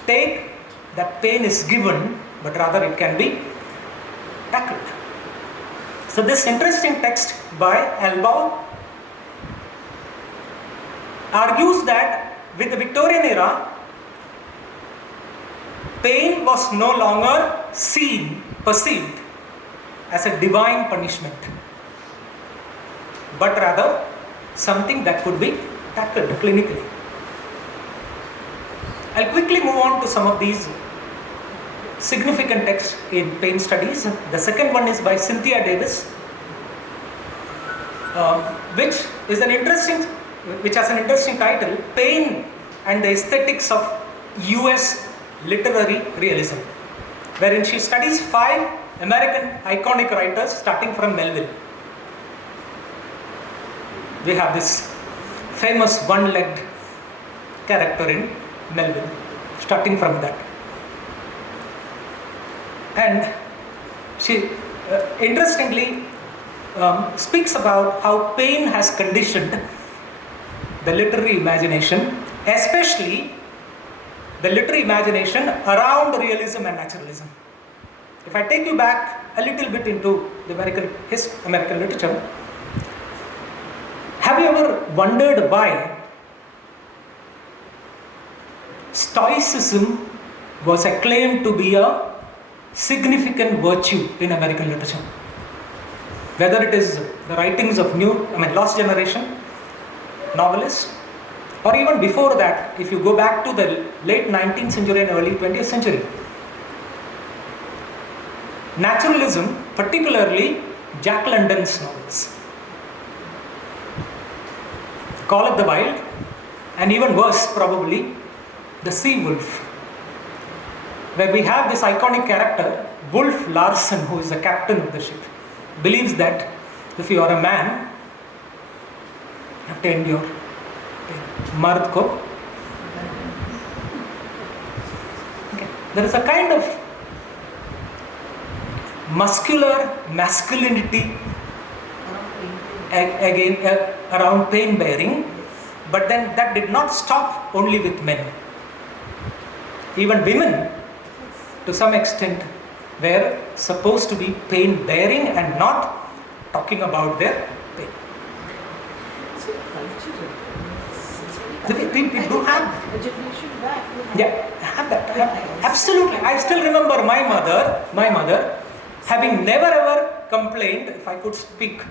take that pain is given, but rather it can be tackled. So this interesting text by Albo argues that with the Victorian era, pain was no longer perceived as a divine punishment, but rather something that could be tackled clinically. I'll quickly move on to some of these significant texts in pain studies. The second one is by Cynthia Davis, which has an interesting title, Pain and the Aesthetics of US Literary Realism, wherein she studies 5 American iconic writers starting from Melville. We have this famous one-legged character in Melville, starting from that. And she interestingly speaks about how pain has conditioned the literary imagination, especially the literary imagination around realism and naturalism. If I take you back a little bit into the American literature, have you ever wondered why Stoicism was acclaimed to be a significant virtue in American literature? Whether it is the writings of lost generation novelists, or even before that, if you go back to the late 19th century and early 20th century, naturalism, particularly Jack London's novels, Call of the Wild, and even worse probably, The Sea Wolf, where we have this iconic character, Wolf Larsen, who is the captain of the ship, believes that if you are a man, you have to endure. Mard ko. Okay. There is a kind of muscular masculinity around pain bearing, but then that did not stop only with men. Even women, to some extent, were supposed to be pain bearing and not talking about their pain. So cultural. We do have. A generation back. Yeah, have that. Absolutely. I still remember my mother having never ever complained, if I could speak,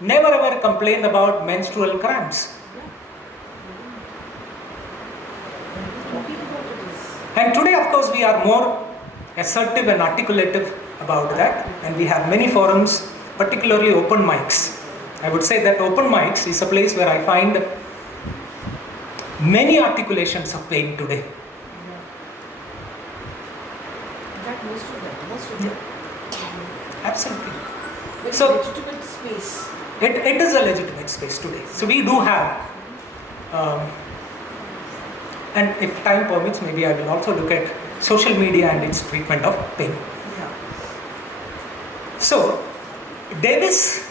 never ever complained about menstrual cramps. And today, of course, we are more assertive and articulative about that, and we have many forums, particularly open mics. I would say that open mics is a place where I find many articulations of pain today. That most of them. Absolutely. Very So- legitimate space. It is a legitimate space today. So we do have, and if time permits, maybe I will also look at social media and its treatment of pain. Yeah. So, Davis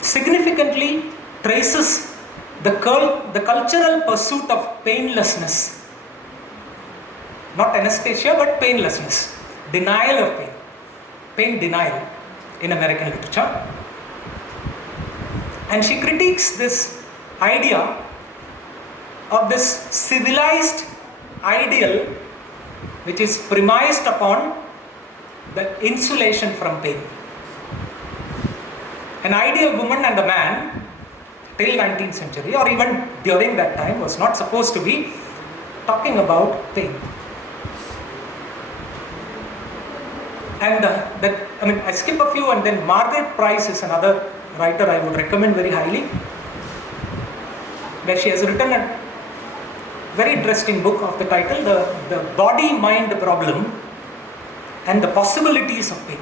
significantly traces the cultural pursuit of painlessness, not anesthesia but painlessness, denial of pain denial in American literature. And she critiques this idea of this civilized ideal which is premised upon the insulation from pain. An ideal woman and a man till 19th century or even during that time was not supposed to be talking about pain. And I skip a few, and then Margaret Price is another writer I would recommend very highly, where she has written a very interesting book of the title, The Body-Mind Problem and the Possibilities of Pain.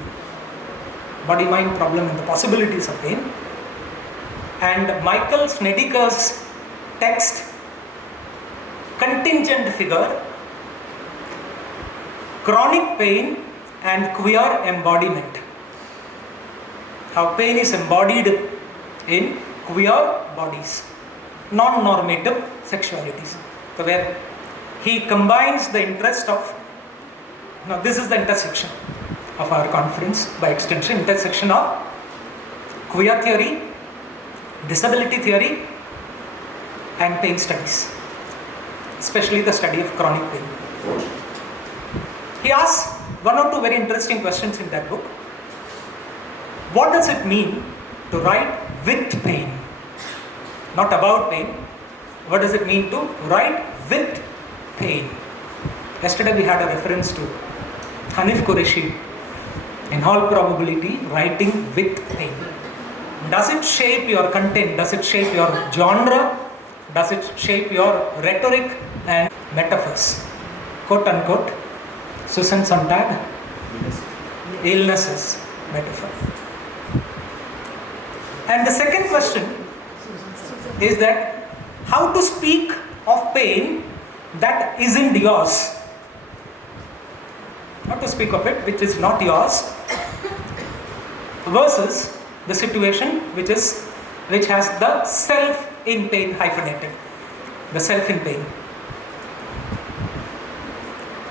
Body-Mind Problem and the Possibilities of Pain. And Michael Snedeker's text, Contingent Figure, Chronic Pain and Queer Embodiment. How pain is embodied in queer bodies, non-normative sexualities. So where he combines the interest of, now this is the intersection of our conference, by extension, intersection of queer theory, disability theory and pain studies, especially the study of chronic pain. He asks one or two very interesting questions in that book. What does it mean to write with pain? Not about pain. What does it mean to write with pain? Yesterday we had a reference to Hanif Qureshi, in all probability, writing with pain. Does it shape your content? Does it shape your genre? Does it shape your rhetoric and metaphors? Quote unquote, Susan Sontag, illnesses metaphor. And the second question is that how to speak of pain that isn't yours. How to speak of it which is not yours versus the situation which has the self in pain hyphenated. The self in pain.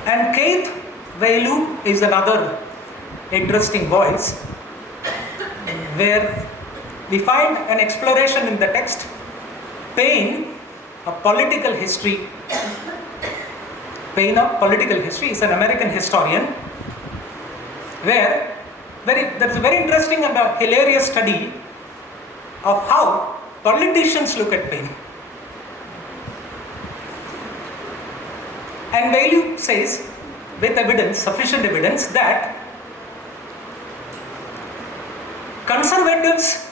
And Keith Vailu is another interesting voice where we find an exploration in the text, Paine, a political history. Paine, a political history, is an American historian where there is a very interesting and a hilarious study of how politicians look at Paine. And Vailu says, with evidence, sufficient evidence, that conservatives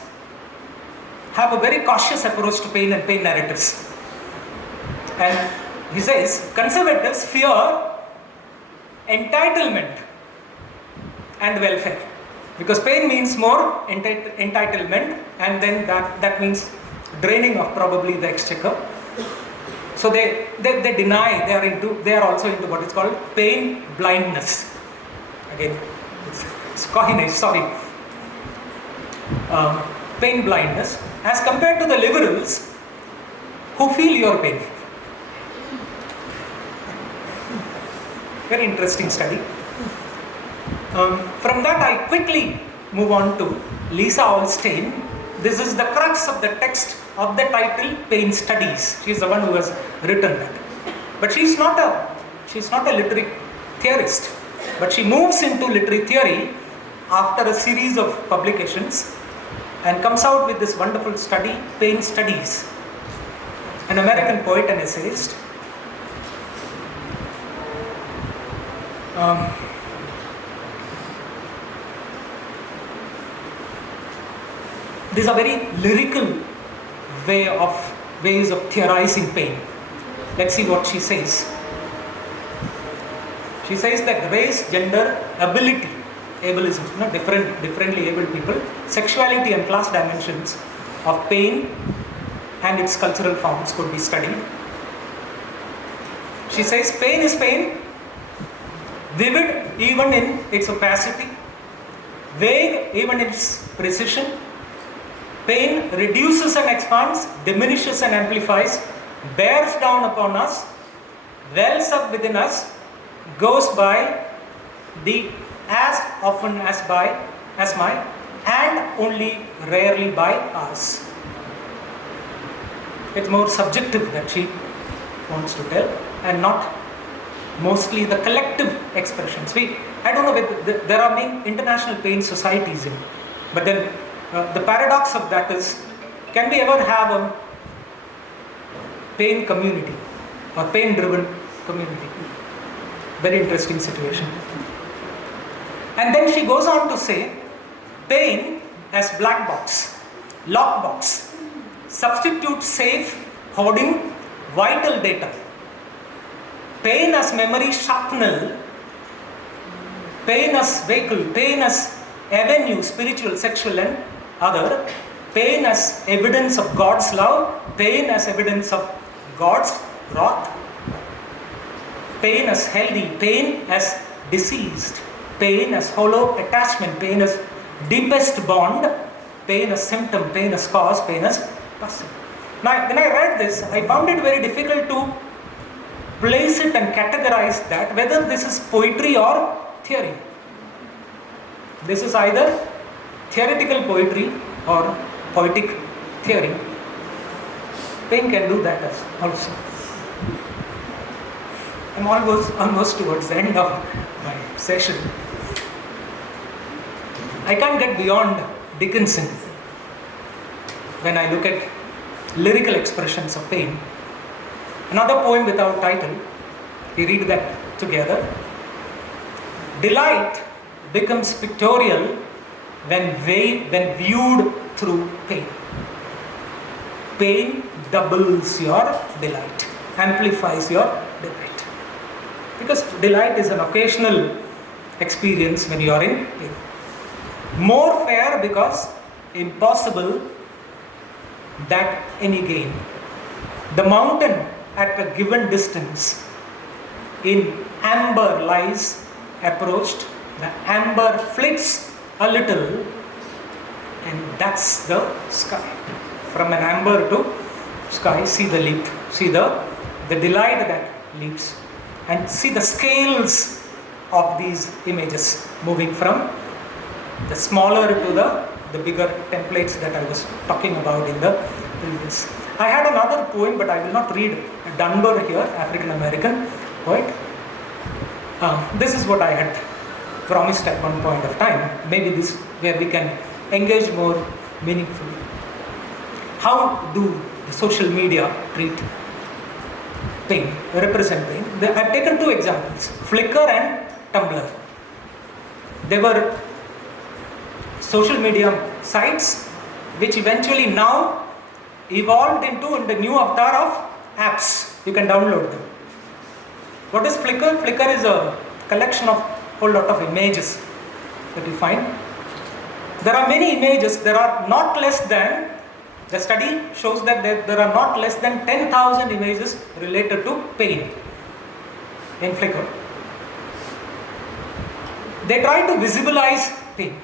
have a very cautious approach to Paine and Paine narratives. And he says, conservatives fear entitlement and welfare. Because Paine means more entitlement, and then that means draining of probably the exchequer. So they deny, they are also into what is called Paine blindness. Again, it's coinage, sorry. Paine blindness, as compared to the liberals who feel your pain. Very interesting study. From that I quickly move on to Lisa Aulstein. This is the crux of the text of the title Paine Studies. She is the one who has written that. But she is not a literary theorist, but she moves into literary theory after a series of publications and comes out with this wonderful study, Paine Studies. An American poet and essayist. These are very lyrical ways of theorizing Paine. Let's see what she says. She says that race, gender, ability, ableism, differently abled people, sexuality and class dimensions of Paine and its cultural forms could be studied. She says Paine is Paine, vivid even in its opacity, vague even in its precision. Paine reduces and expands, diminishes and amplifies, bears down upon us, wells up within us, goes by the as often as my, and only rarely by us. It's more subjective that she wants to tell, and not mostly the collective expressions. I don't know whether there are many international Paine societies in, but then the paradox of that is, can we ever have a Paine community or Paine driven community? Very interesting situation. And then she goes on to say, Paine as black box, lock box, substitute safe, hoarding, vital data. Paine as memory shrapnel, Paine as vehicle, Paine as avenue, spiritual, sexual and other, Paine as evidence of God's love, Paine as evidence of God's wrath, Paine as healthy, Paine as diseased, Paine as hollow attachment, Paine as deepest bond, Paine as symptom, Paine as cause, Paine as person. Now, when I read this, I found it very difficult to place it and categorize that, whether this is poetry or theory. This is either theoretical poetry or poetic theory. Paine can do that as also. I'm almost towards the end of my session. I can't get beyond Dickinson when I look at lyrical expressions of Paine. Another poem without title, we read that together. Delight becomes pictorial when viewed through pain. Pain doubles your delight, amplifies your delight. Because delight is an occasional experience when you are in pain. More fair because impossible that any gain. The mountain at a given distance in amber lies approached. The amber flits a little, and that's the sky. From an amber to sky, see the leap, see the delight that leaps. and see the scales of these images moving from the smaller to the bigger templates that I was talking about in the previous. I had another poem, but I will not read Dunbar here, African American poet. This is what I had promised at one point of time. Maybe this where we can engage more meaningfully. How do the social media treat pain, represent pain? I've taken two examples, Flickr and Tumblr. They were social media sites which eventually now evolved into the new avatar of apps. You can download them. What is Flickr? Flickr is a collection of a whole lot of images that you find. There are many images. There are not less than, the study shows that there are not less than 10,000 images related to pain in Flickr. They try to visualize pain,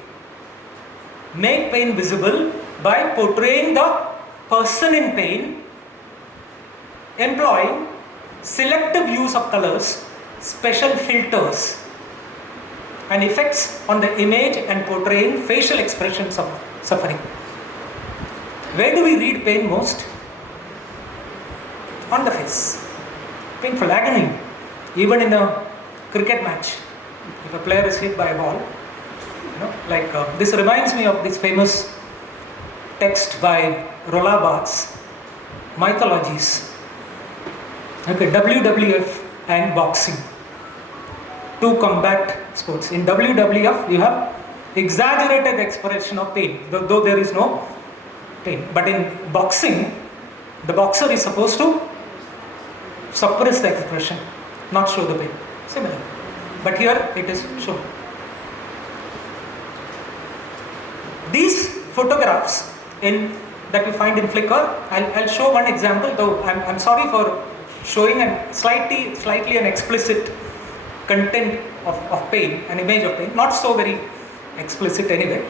make pain visible by portraying the person in pain, employing selective use of colors, special filters and effects on the image, and portraying facial expressions of suffering. Where do we read pain most? On the face. Painful agony. Even in a cricket match, if a player is hit by a ball, this reminds me of this famous text by Roland Barthes, Mythologies. Okay, WWF and boxing. Two combat sports. In WWF, you have exaggerated expression of pain, though there is no pain. But in boxing, the boxer is supposed to suppress the expression, not show the pain. Similar. But here it is shown. These photographs that you find in Flickr, I'll show one example, though I'm sorry for showing a slightly an explicit content of pain, an image of pain, not so very explicit anyway.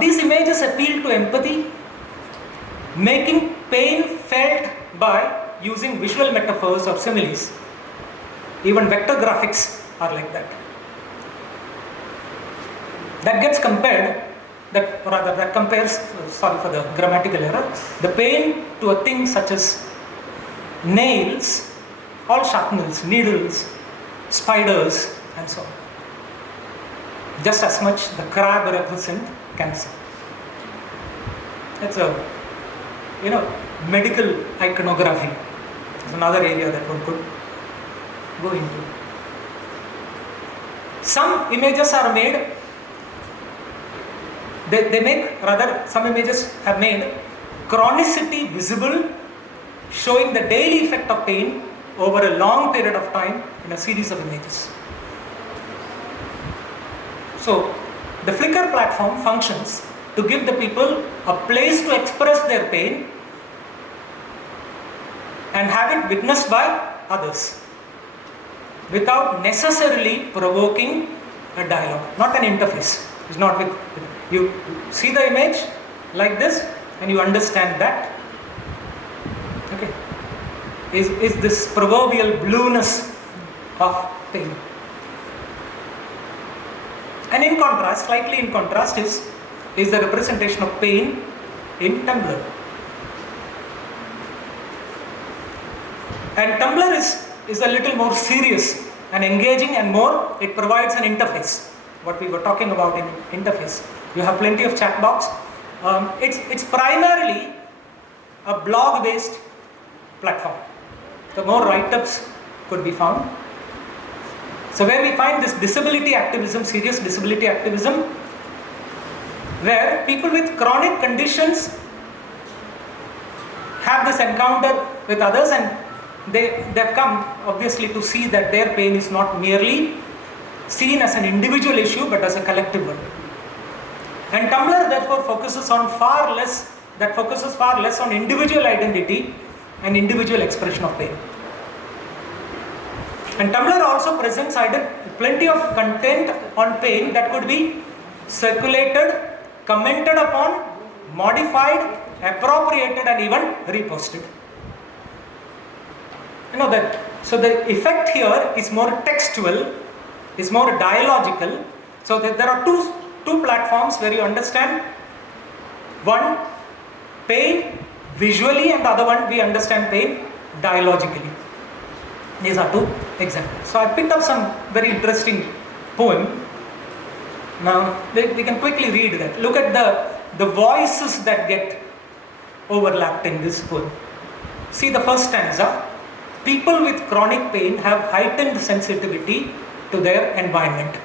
These images appeal to empathy, making pain felt by using visual metaphors or similes. Even vector graphics are like that. That compares, sorry for the grammatical error, the pain to a thing such as nails, all sharpnels, needles, spiders, and so on. Just as much the crab represents cancer. That's a, medical iconography. It's another area that one could go into. Some images are made, some images have made chronicity visible, showing the daily effect of pain over a long period of time in a series of images. So, the Flickr platform functions to give the people a place to express their pain and have it witnessed by others without necessarily provoking a dialogue, not an interface. It's not with you see the image like this and you understand that. Okay. Is this proverbial blueness of pain. And in contrast, slightly in contrast is the representation of pain in Tumblr. And Tumblr is a little more serious and engaging and more, it provides an interface. What we were talking about in interface. You have plenty of chat box. It's primarily a blog-based platform. The more write-ups could be found. So where we find this disability activism, serious disability activism, where people with chronic conditions have this encounter with others and they've come obviously to see that their pain is not merely seen as an individual issue but as a collective one. And Tumblr therefore focuses far less on individual identity and individual expression of pain. And Tumblr also presents plenty of content on pain that could be circulated, commented upon, modified, appropriated and even reposted. You know that, so the effect here is more textual, is more dialogical. So that there are two platforms where you understand. One, pain visually, and the other one we understand pain dialogically. These are two examples. So I picked up some very interesting poem. Now we can quickly read that. Look at the voices that get overlapped in this poem. See the first stanza. People with chronic pain have heightened sensitivity to their environment.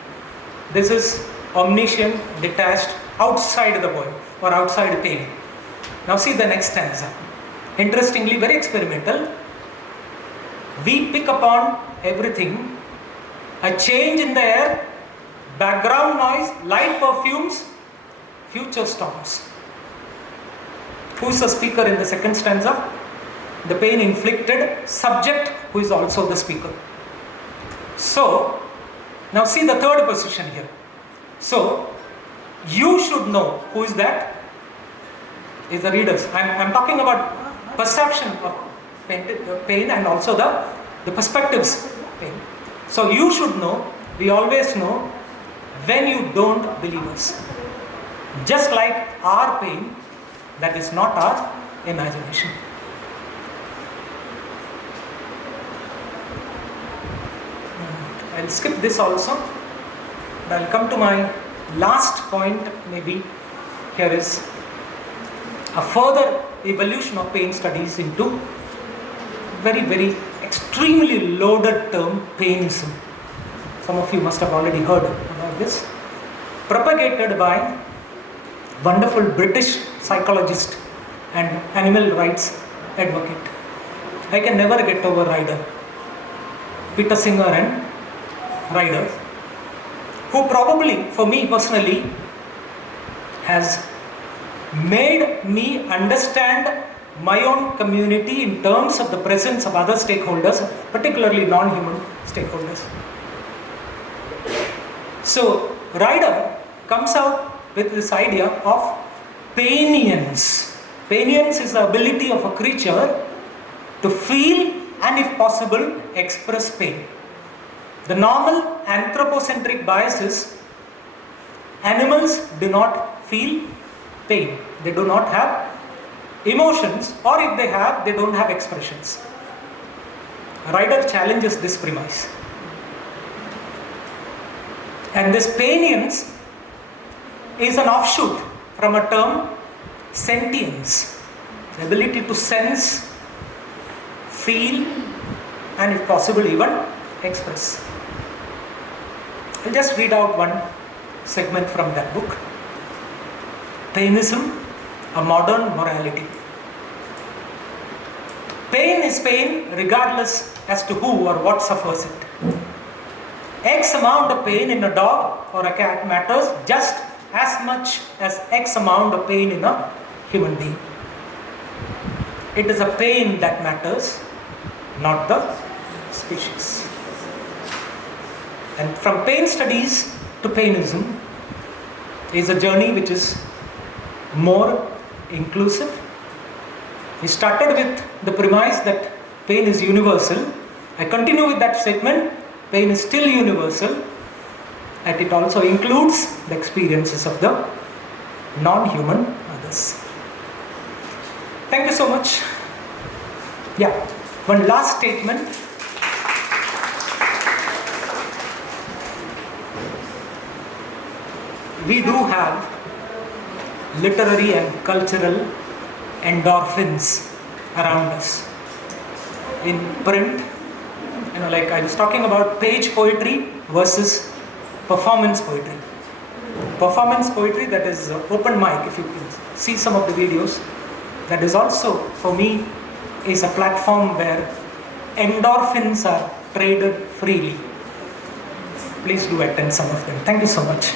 This is omniscient, detached, outside the poem or outside pain. Now see the next stanza. Interestingly, very experimental. We pick upon everything. A change in the air, background noise, light perfumes, future storms. Who is the speaker in the second stanza? The pain inflicted subject, who is also the speaker. So, now see the third position here. So, you should know who is that? Is the readers. I'm talking about perception of pain and also the perspectives pain. So you should know, we always know when you don't believe us. Just like our pain, that is not our imagination. I'll skip this also. But I'll come to my last point maybe. Here is a further evolution of pain studies into very, very extremely loaded term, painism. Some of you must have already heard about this. Propagated by wonderful British psychologist and animal rights advocate. I can never get over Ryder. Peter Singer and Ryder, who probably, for me personally, has made me understand my own community in terms of the presence of other stakeholders, particularly non-human stakeholders. So, Ryder comes out with this idea of painience. Painience is the ability of a creature to feel and, if possible, express pain. The normal anthropocentric bias is animals do not feel pain. They do not have emotions, or if they have, they don't have expressions. Ryder challenges this premise. And this painience is an offshoot from a term sentience, the ability to sense, feel, and if possible even express. I'll just read out one segment from that book. Painism, a modern morality. Pain is pain regardless as to who or what suffers it. X amount of pain in a dog or a cat matters just as much as X amount of pain in a human being. It is a pain that matters, not the species. And from pain studies to painism is a journey which is more inclusive. We started with the premise that pain is universal. I continue with that statement. Pain is still universal, and it also includes the experiences of the non-human others. Thank you so much. Yeah, one last statement. We do have literary and cultural endorphins around us. In print, like I was talking about page poetry versus performance poetry. Performance poetry, that is open mic, if you can see some of the videos, that is also, for me, is a platform where endorphins are traded freely. Please do attend some of them. Thank you so much.